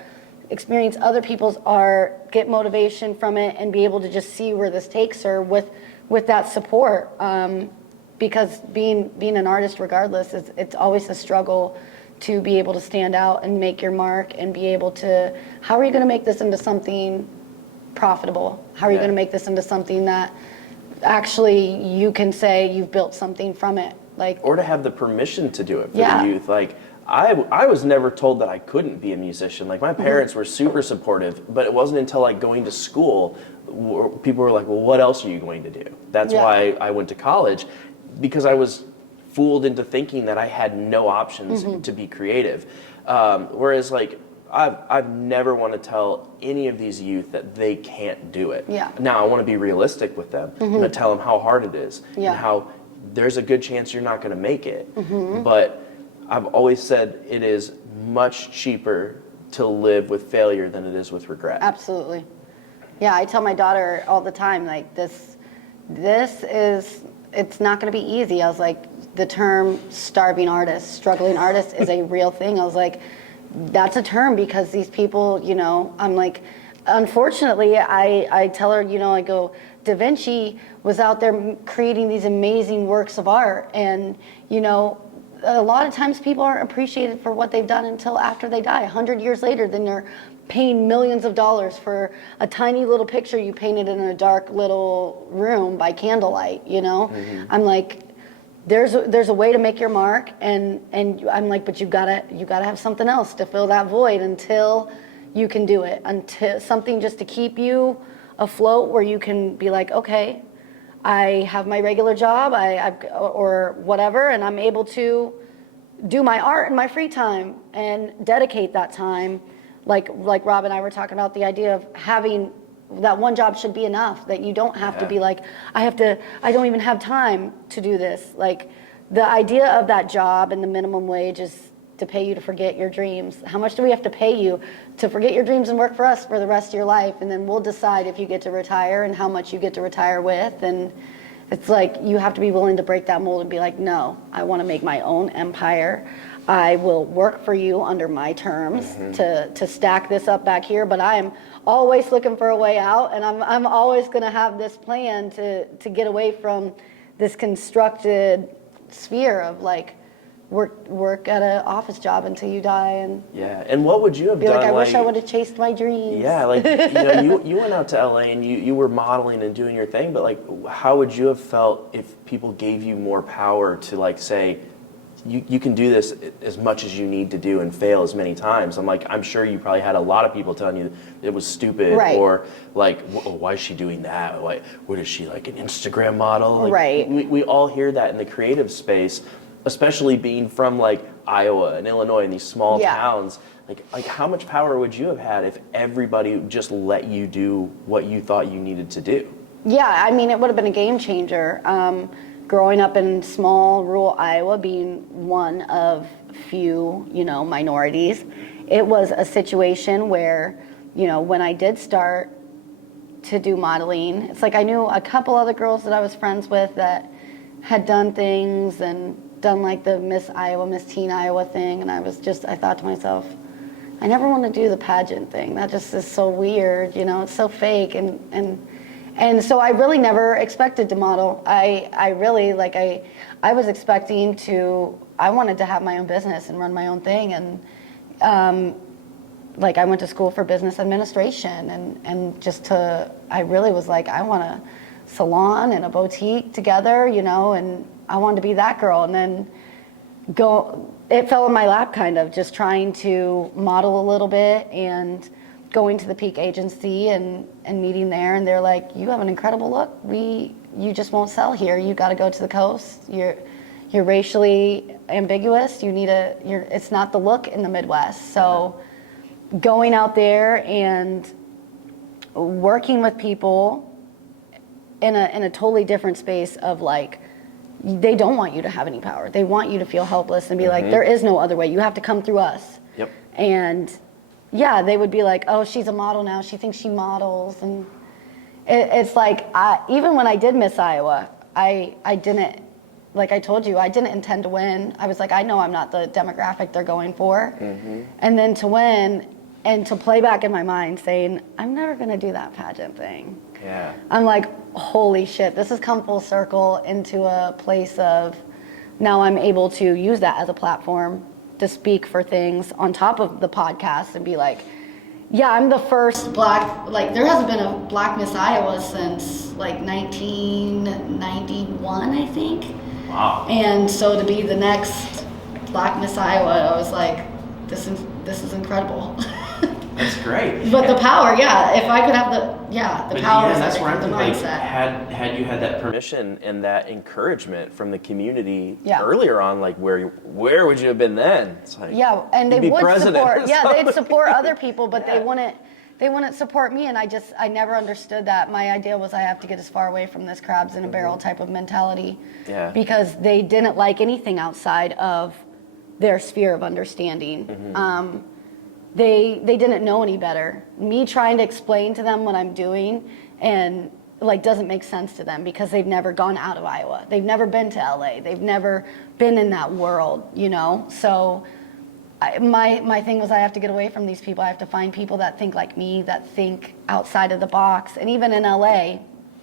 experience other people's art, get motivation from it, and be able to just see where this takes her with that support. Because being an artist, regardless, it's always a struggle to be able to stand out and make your mark and be able to, how are you going to make this into something profitable? How are you going to make this into something that actually you can say you've built something from it. Like, or to have the permission to do it for Yeah. the youth. Like, I was never told that I couldn't be a musician. Like, my parents were super supportive, but it wasn't until like going to school where people were like, well, what else are you going to do? That's Yeah. why I went to college, because I was fooled into thinking that I had no options to be creative. Whereas like, I've never want to tell any of these youth that they can't do it. Yeah. Now, I want to be realistic with them. I'm going to tell them how hard it is Yeah. and how there's a good chance you're not going to make it. But I've always said it is much cheaper to live with failure than it is with regret. Absolutely. Yeah, I tell my daughter all the time, like, this is, it's not going to be easy. I was like, the term starving artist, struggling artist is a real thing. I was like, that's a term because these people, you know, I'm like, unfortunately, I tell her, you know, I go, Da Vinci was out there creating these amazing works of art. And, you know, a lot of times people aren't appreciated for what they've done until after they die. 100 years later, then they're paying millions of dollars for a tiny little picture you painted in a dark little room by candlelight, you know? I'm like, there's a way to make your mark, and I'm like, but you gotta have something else to fill that void until you can do it, until something just to keep you afloat, where you can be like, okay, I have my regular job, or whatever, and I'm able to do my art in my free time and dedicate that time, like Rob and I were talking about, the idea of having that one job should be enough, that you don't have to be like, I don't even have time to do this. Like, the idea of that job and the minimum wage is to pay you to forget your dreams. How much do we have to pay you to forget your dreams and work for us for the rest of your life? And then we'll decide if you get to retire and how much you get to retire with. And it's like, you have to be willing to break that mold and be like, no, I want to make my own empire. I will work for you under my terms to stack this up back here, but I am always looking for a way out, and I'm always going to have this plan to get away from this constructed sphere of like, work at an office job until you die, and and what would you have be done? like, I wish I would have chased my dreams. Yeah, like, you know, you went out to LA and you were modeling and doing your thing, but like, how would you have felt if people gave you more power to like say, you can do this as much as you need to do and fail as many times? I'm sure you probably had a lot of people telling you it was stupid, Right. or like, why is she doing that? Why, what is she, like an Instagram model? Like, Right. We all hear that in the creative space, especially being from like Iowa and Illinois and these small towns. Like how much power would you have had if everybody just let you do what you thought you needed to do? Yeah, I mean, it would have been a game changer. Growing up in small rural Iowa, being one of few, you know, minorities, it was a situation where, you know, when I did start to do modeling, it's like I knew a couple other girls that I was friends with that had done things and done like the Miss Iowa, Miss Teen Iowa thing, and I thought to myself, I never want to do the pageant thing. That just is so weird, you know, it's so fake, and so I really never expected to model. I really, like, I was expecting I wanted to have my own business and run my own thing, and like, I went to school for business administration, and I really was like, I want a salon and a boutique together, you know, and I wanted to be that girl. And then it fell in my lap, kind of, just trying to model a little bit and going to the Peak Agency and meeting there, and they're like, you have an incredible look. You just won't sell here. You got to go to the coast. You're racially ambiguous. It's not the look in the Midwest. So going out there and working with people in a totally different space of like, they don't want you to have any power. They want you to feel helpless and be like, there is no other way. You have to come through us. Yep. And yeah, they would be like, oh, she's a model now. She thinks she models. And it's like, even when I did Miss Iowa, I didn't, like I told you, I didn't intend to win. I was like, I know I'm not the demographic they're going for. And then to win and to play back in my mind saying, I'm never going to do that pageant thing. Yeah. I'm like, holy shit, this has come full circle into a place of now I'm able to use that as a platform to speak for things on top of the podcast and be like, yeah, I'm the first black, like, there hasn't been a black Miss Iowa since, like, like 1991, I think. Wow. And so to be the next Black Miss Iowa, I was like, this is incredible. That's great. But the power, yeah. If I could have the power. Yeah, that's where I'm the like, mindset. had you had that permission and that encouragement from the community Yeah. earlier on, like where would you have been then? It's like, Yeah, and they you'd be would president support. or Yeah, something. they'd support other people, but Yeah. they wouldn't support me, and I never understood that. My idea was I have to get as far away from this crabs in a barrel type of mentality. Yeah. Because they didn't like anything outside of their sphere of understanding. They didn't know any better. Me trying to explain to them what I'm doing and like doesn't make sense to them because they've never gone out of Iowa. They've never been to LA. They've never been in that world, you know? So my thing was I have to get away from these people. I have to find people that think like me, that think outside of the box. And even in LA,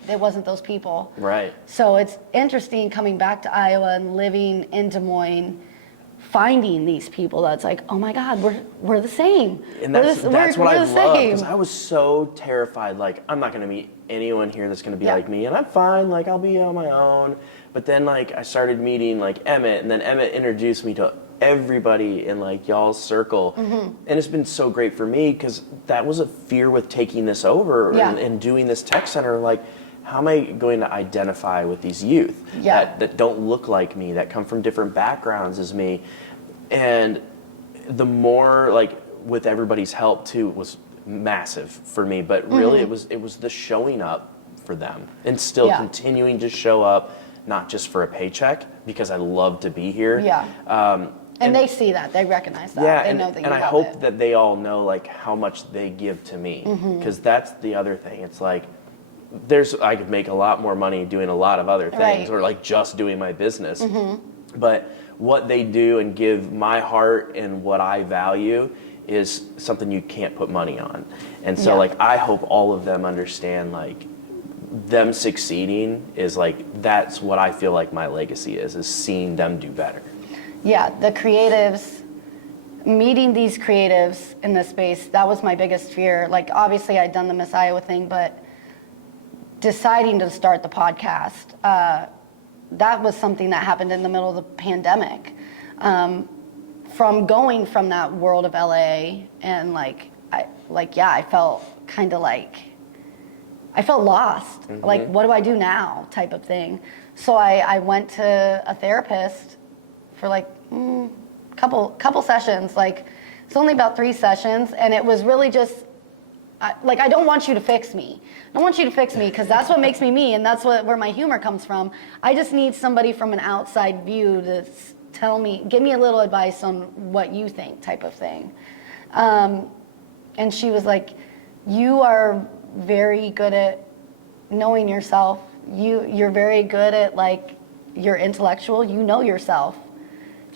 it wasn't those people. Right. So it's interesting coming back to Iowa and living in Des Moines, finding these people that's like, oh my God, we're the same. And that's what I love, same. because I was so terrified, like, I'm not going to meet anyone here that's going to be Yeah. like me, and I'm fine, like, I'll be on my own. But then, like, I started meeting, like, Emmett, and then Emmett introduced me to everybody in, like, y'all's circle. And it's been so great for me, because that was a fear with taking this over Yeah. and doing this tech center, like, how am I going to identify with these youth Yeah. that don't look like me, that come from different backgrounds as me? And the more, like, with everybody's help too, was massive for me. But really, it was the showing up for them and still Yeah. continuing to show up, not just for a paycheck, because I love to be here. Yeah. And they see that, they recognize that. Yeah, they and, know that you and I love hope it. that they all know, like, how much they give to me, because that's the other thing. It's like, I could make a lot more money doing a lot of other things, Right. or like just doing my business. But what they do and give my heart and what I value is something you can't put money on. And so, Yeah. like, I hope all of them understand, like, them succeeding is like, that's what I feel like my legacy is seeing them do better. Yeah, the creatives, meeting these creatives in this space, that was my biggest fear. Like, obviously I'd done the Miss Iowa thing, but deciding to start the podcast, that was something that happened in the middle of the pandemic. From going from that world of LA and I felt kind of like, I felt lost. Like, what do I do now type of thing. So I went to a therapist for like couple sessions. Like, it's only about 3 sessions, and it was really just, I don't want you to fix me. I don't want you to fix me, because that's what makes me me, and that's where my humor comes from. I just need somebody from an outside view to tell me, give me a little advice on what you think type of thing. And she was like, you are very good at knowing yourself. You're very good at, like, you're intellectual, you know yourself.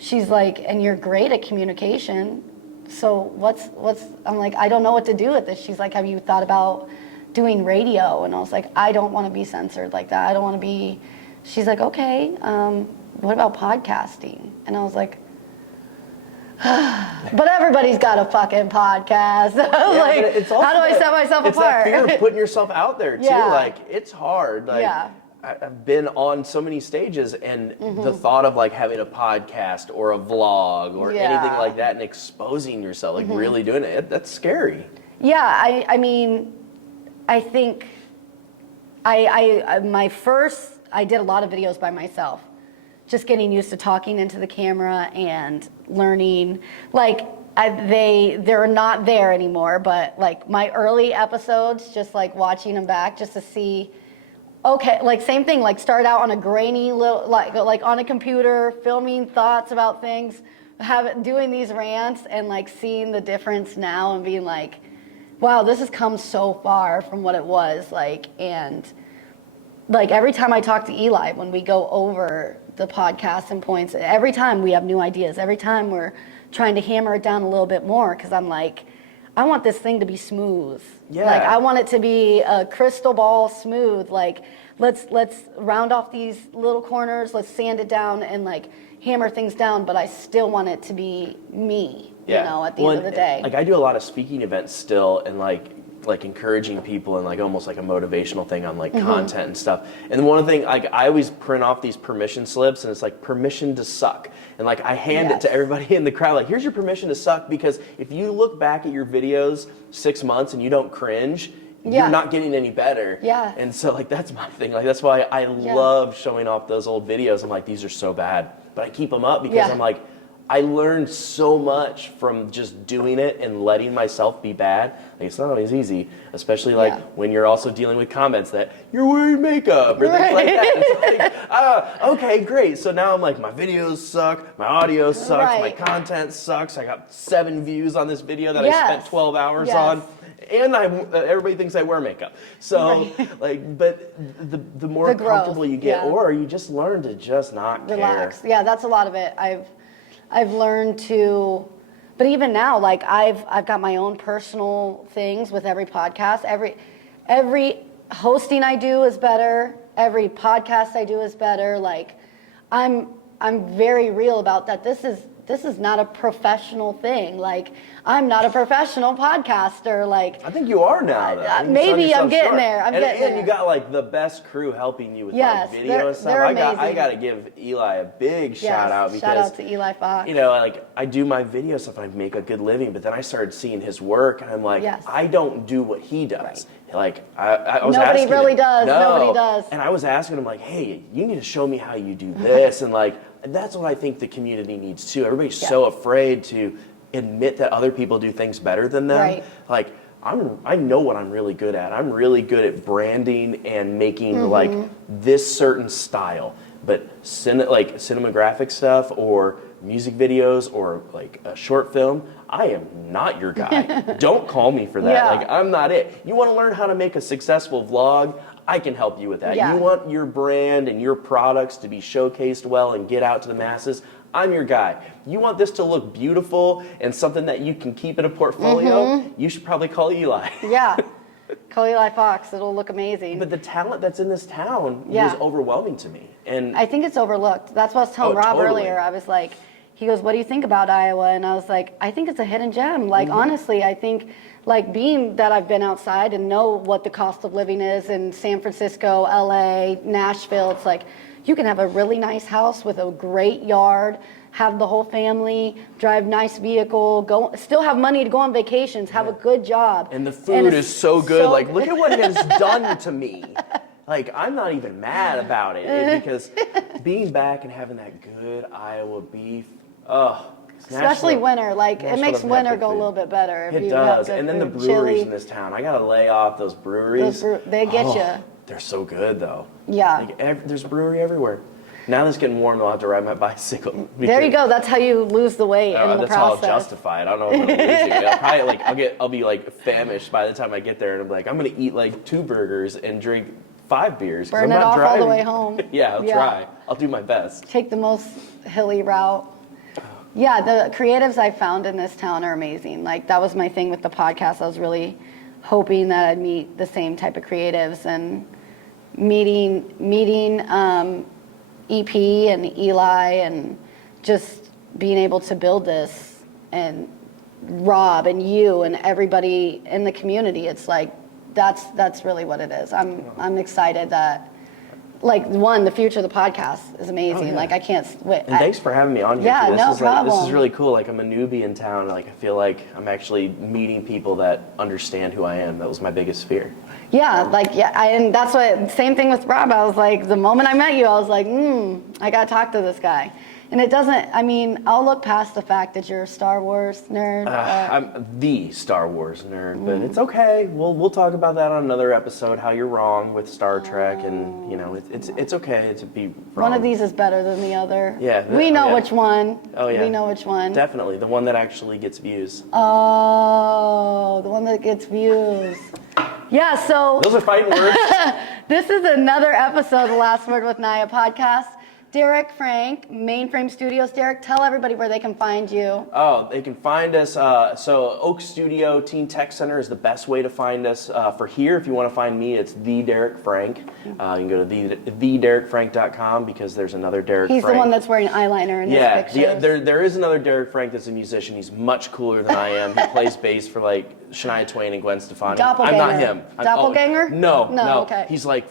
She's like, and you're great at communication. So I'm like, I don't know what to do with this. She's like, have you thought about doing radio? And I was like, I don't want to be censored like that. I don't want to be. She's like, okay, what about podcasting? And I was like, but everybody's got a fucking podcast. I was Yeah, like, but it's also how do I set myself it's apart? That fear of putting yourself out there too. Yeah. Like, it's hard. Like, Yeah. I've been on so many stages, and the thought of, like, having a podcast or a vlog or Yeah. anything like that and exposing yourself, like really doing it, that's scary. Yeah, I mean, I think I did a lot of videos by myself, just getting used to talking into the camera and learning. Like, they're not there anymore, but like my early episodes, just like watching them back just to see, okay, like same thing, like start out on a grainy little, like on a computer, filming thoughts about things, doing these rants, and like seeing the difference now and being like, wow, this has come so far from what it was like. And like every time I talk to Eli, when we go over the podcast and points, every time we have new ideas, every time we're trying to hammer it down a little bit more, because I'm like, I want this thing to be smooth. Yeah. Like, I want it to be a crystal ball smooth. Like, let's round off these little corners, let's sand it down and like hammer things down, but I still want it to be me, you know, at the end of the day. Like, I do a lot of speaking events still, and like like encouraging people and like almost like a motivational thing on like content and stuff. And one thing, like I always print off these permission slips and it's like permission to suck. And like I hand it to everybody in the crowd, like here's your permission to suck, because if you look back at your videos 6 months and you don't cringe, you're not getting any better. Yeah. And so like that's my thing. Like that's why I love showing off those old videos. I'm like, these are so bad. But I keep them up because I'm like, I learned so much from just doing it and letting myself be bad. Like it's not always easy, especially like when you're also dealing with comments that you're wearing makeup or things like that. It's like, okay, great. So now I'm like, my videos suck, my audio sucks, my content sucks. I got 7 views on this video that I spent 12 hours on. And everybody thinks I wear makeup. So, like, but the more comfortable you get, or you just learn to just not relax. care. Yeah, that's a lot of it. I've learned to, but even now, like I've got my own personal things with every podcast. Every hosting I do is better. Every podcast I do is better. Like, I'm very real about that. This is not a professional thing. Like, I'm not a professional podcaster. Like, I think you are now, though. Maybe I'm getting there. And you got like the best crew helping you with like video and stuff. I got to give Eli a big shout out, because shout out to Eli Fox. You know, like I do my video stuff and I make a good living, but then I started seeing his work and I'm like, I don't do what he does. Like I was Nobody asking really him, does. Nobody does. And I was asking him like, hey, you need to show me how you do this. And like, that's what I think the community needs too. Everybody's so afraid to admit that other people do things better than them. Like I know what I'm really good at. I'm really good at branding and making like this certain style. But like cinematographic stuff or music videos or like a short film, I am not your guy. Don't call me for that. Like I'm not it. You want to learn how to make a successful vlog? I can help you with that. You want your brand and your products to be showcased well and get out to the masses? I'm your guy. You want this to look beautiful and something that you can keep in a portfolio? You should probably call Eli. Call Eli Fox. It'll look amazing. But the talent that's in this town is overwhelming to me. And I think it's overlooked. That's what I was telling Rob earlier. I was like, he goes, what do you think about Iowa? And I was like, I think it's a hidden gem. Like, honestly, I think, like, being that I've been outside and know what the cost of living is in San Francisco, LA, Nashville, it's like, you can have a really nice house with a great yard, have the whole family, drive nice vehicle, still have money to go on vacations, have a good job. And the food is so good. Like, look at what it has done to me. Like, I'm not even mad about it because being back and having that good Iowa beef, especially winter, like it makes winter go a little bit better. It does. And then the breweries in this town, I gotta lay off those breweries. They get you. They're so good though. Yeah. Like, there's a brewery everywhere. Now that it's getting warm, I'll have to ride my bicycle. There you go. That's how you lose the weight in the that's process. how I'll justify it. I don't know if I'm losing it. I'll probably I'll be like famished by the time I get there, and I'm like, I'm gonna eat like 2 burgers and drink 5 beers. Burn it off all the way home. I'll try. I'll do my best. Take the most hilly route. Yeah, the creatives I found in this town are amazing. Like, that was my thing with the podcast. I was really hoping that I'd meet the same type of creatives, and meeting EP and Eli and just being able to build this, and Rob and you and everybody in the community. It's like, that's really what it is. I'm excited that, like, the future of the podcast is amazing. Like, I can't wait. And thanks for having me on here. Yeah, no problem. This is really cool. Like, I'm a newbie in town. Like, I feel like I'm actually meeting people that understand who I am. That was my biggest fear. Yeah, and that's same thing with Rob. I was like, the moment I met you, I was like, I gotta talk to this guy. And it doesn't, I mean, I'll look past the fact that you're a Star Wars nerd. I'm the Star Wars nerd, but it's okay. We'll talk about that on another episode, how you're wrong with Star Trek, and, you know, it's okay to be wrong. One of these is better than the other. Yeah. We know which one. Oh, yeah. We know which one. Definitely. The one that actually gets views. Oh, the one that gets views. Yeah, so... Those are fighting words. This is another episode of the Last Word with Naya podcast. Derek Frank, Mainframe Studios. Derek, tell everybody where they can find you. Oh, they can find us. So Oak Studio Teen Tech Center is the best way to find us. For here, if you want to find me, it's the Derek Frank. You can go to thederekfrank.com because there's another Derek He's Frank. the one that's wearing eyeliner in his pictures. There is another Derek Frank that's a musician. He's much cooler than I am. He plays bass for like Shania Twain and Gwen Stefani. Doppelganger. I'm not him. Doppelganger? No. Okay. He's like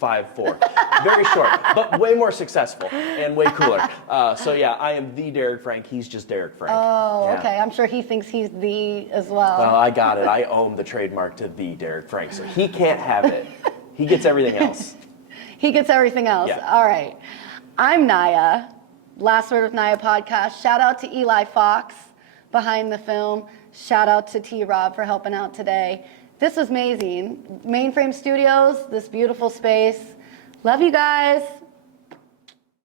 5'4", very short, but way more successful and way cooler. So yeah, I am the Derek Frank. He's just Derek Frank. Oh, Yeah. okay. I'm sure he thinks he's the as well. Well, I got it. I own the trademark to the Derek Frank, so he can't have it. He gets everything else. He gets everything else. Yeah. All right. I'm Naya. Last Word with Naya podcast. Shout out to Eli Fox behind the film. Shout out to T-Rob for helping out today. This was amazing. Mainframe Studios, this beautiful space. Love you guys.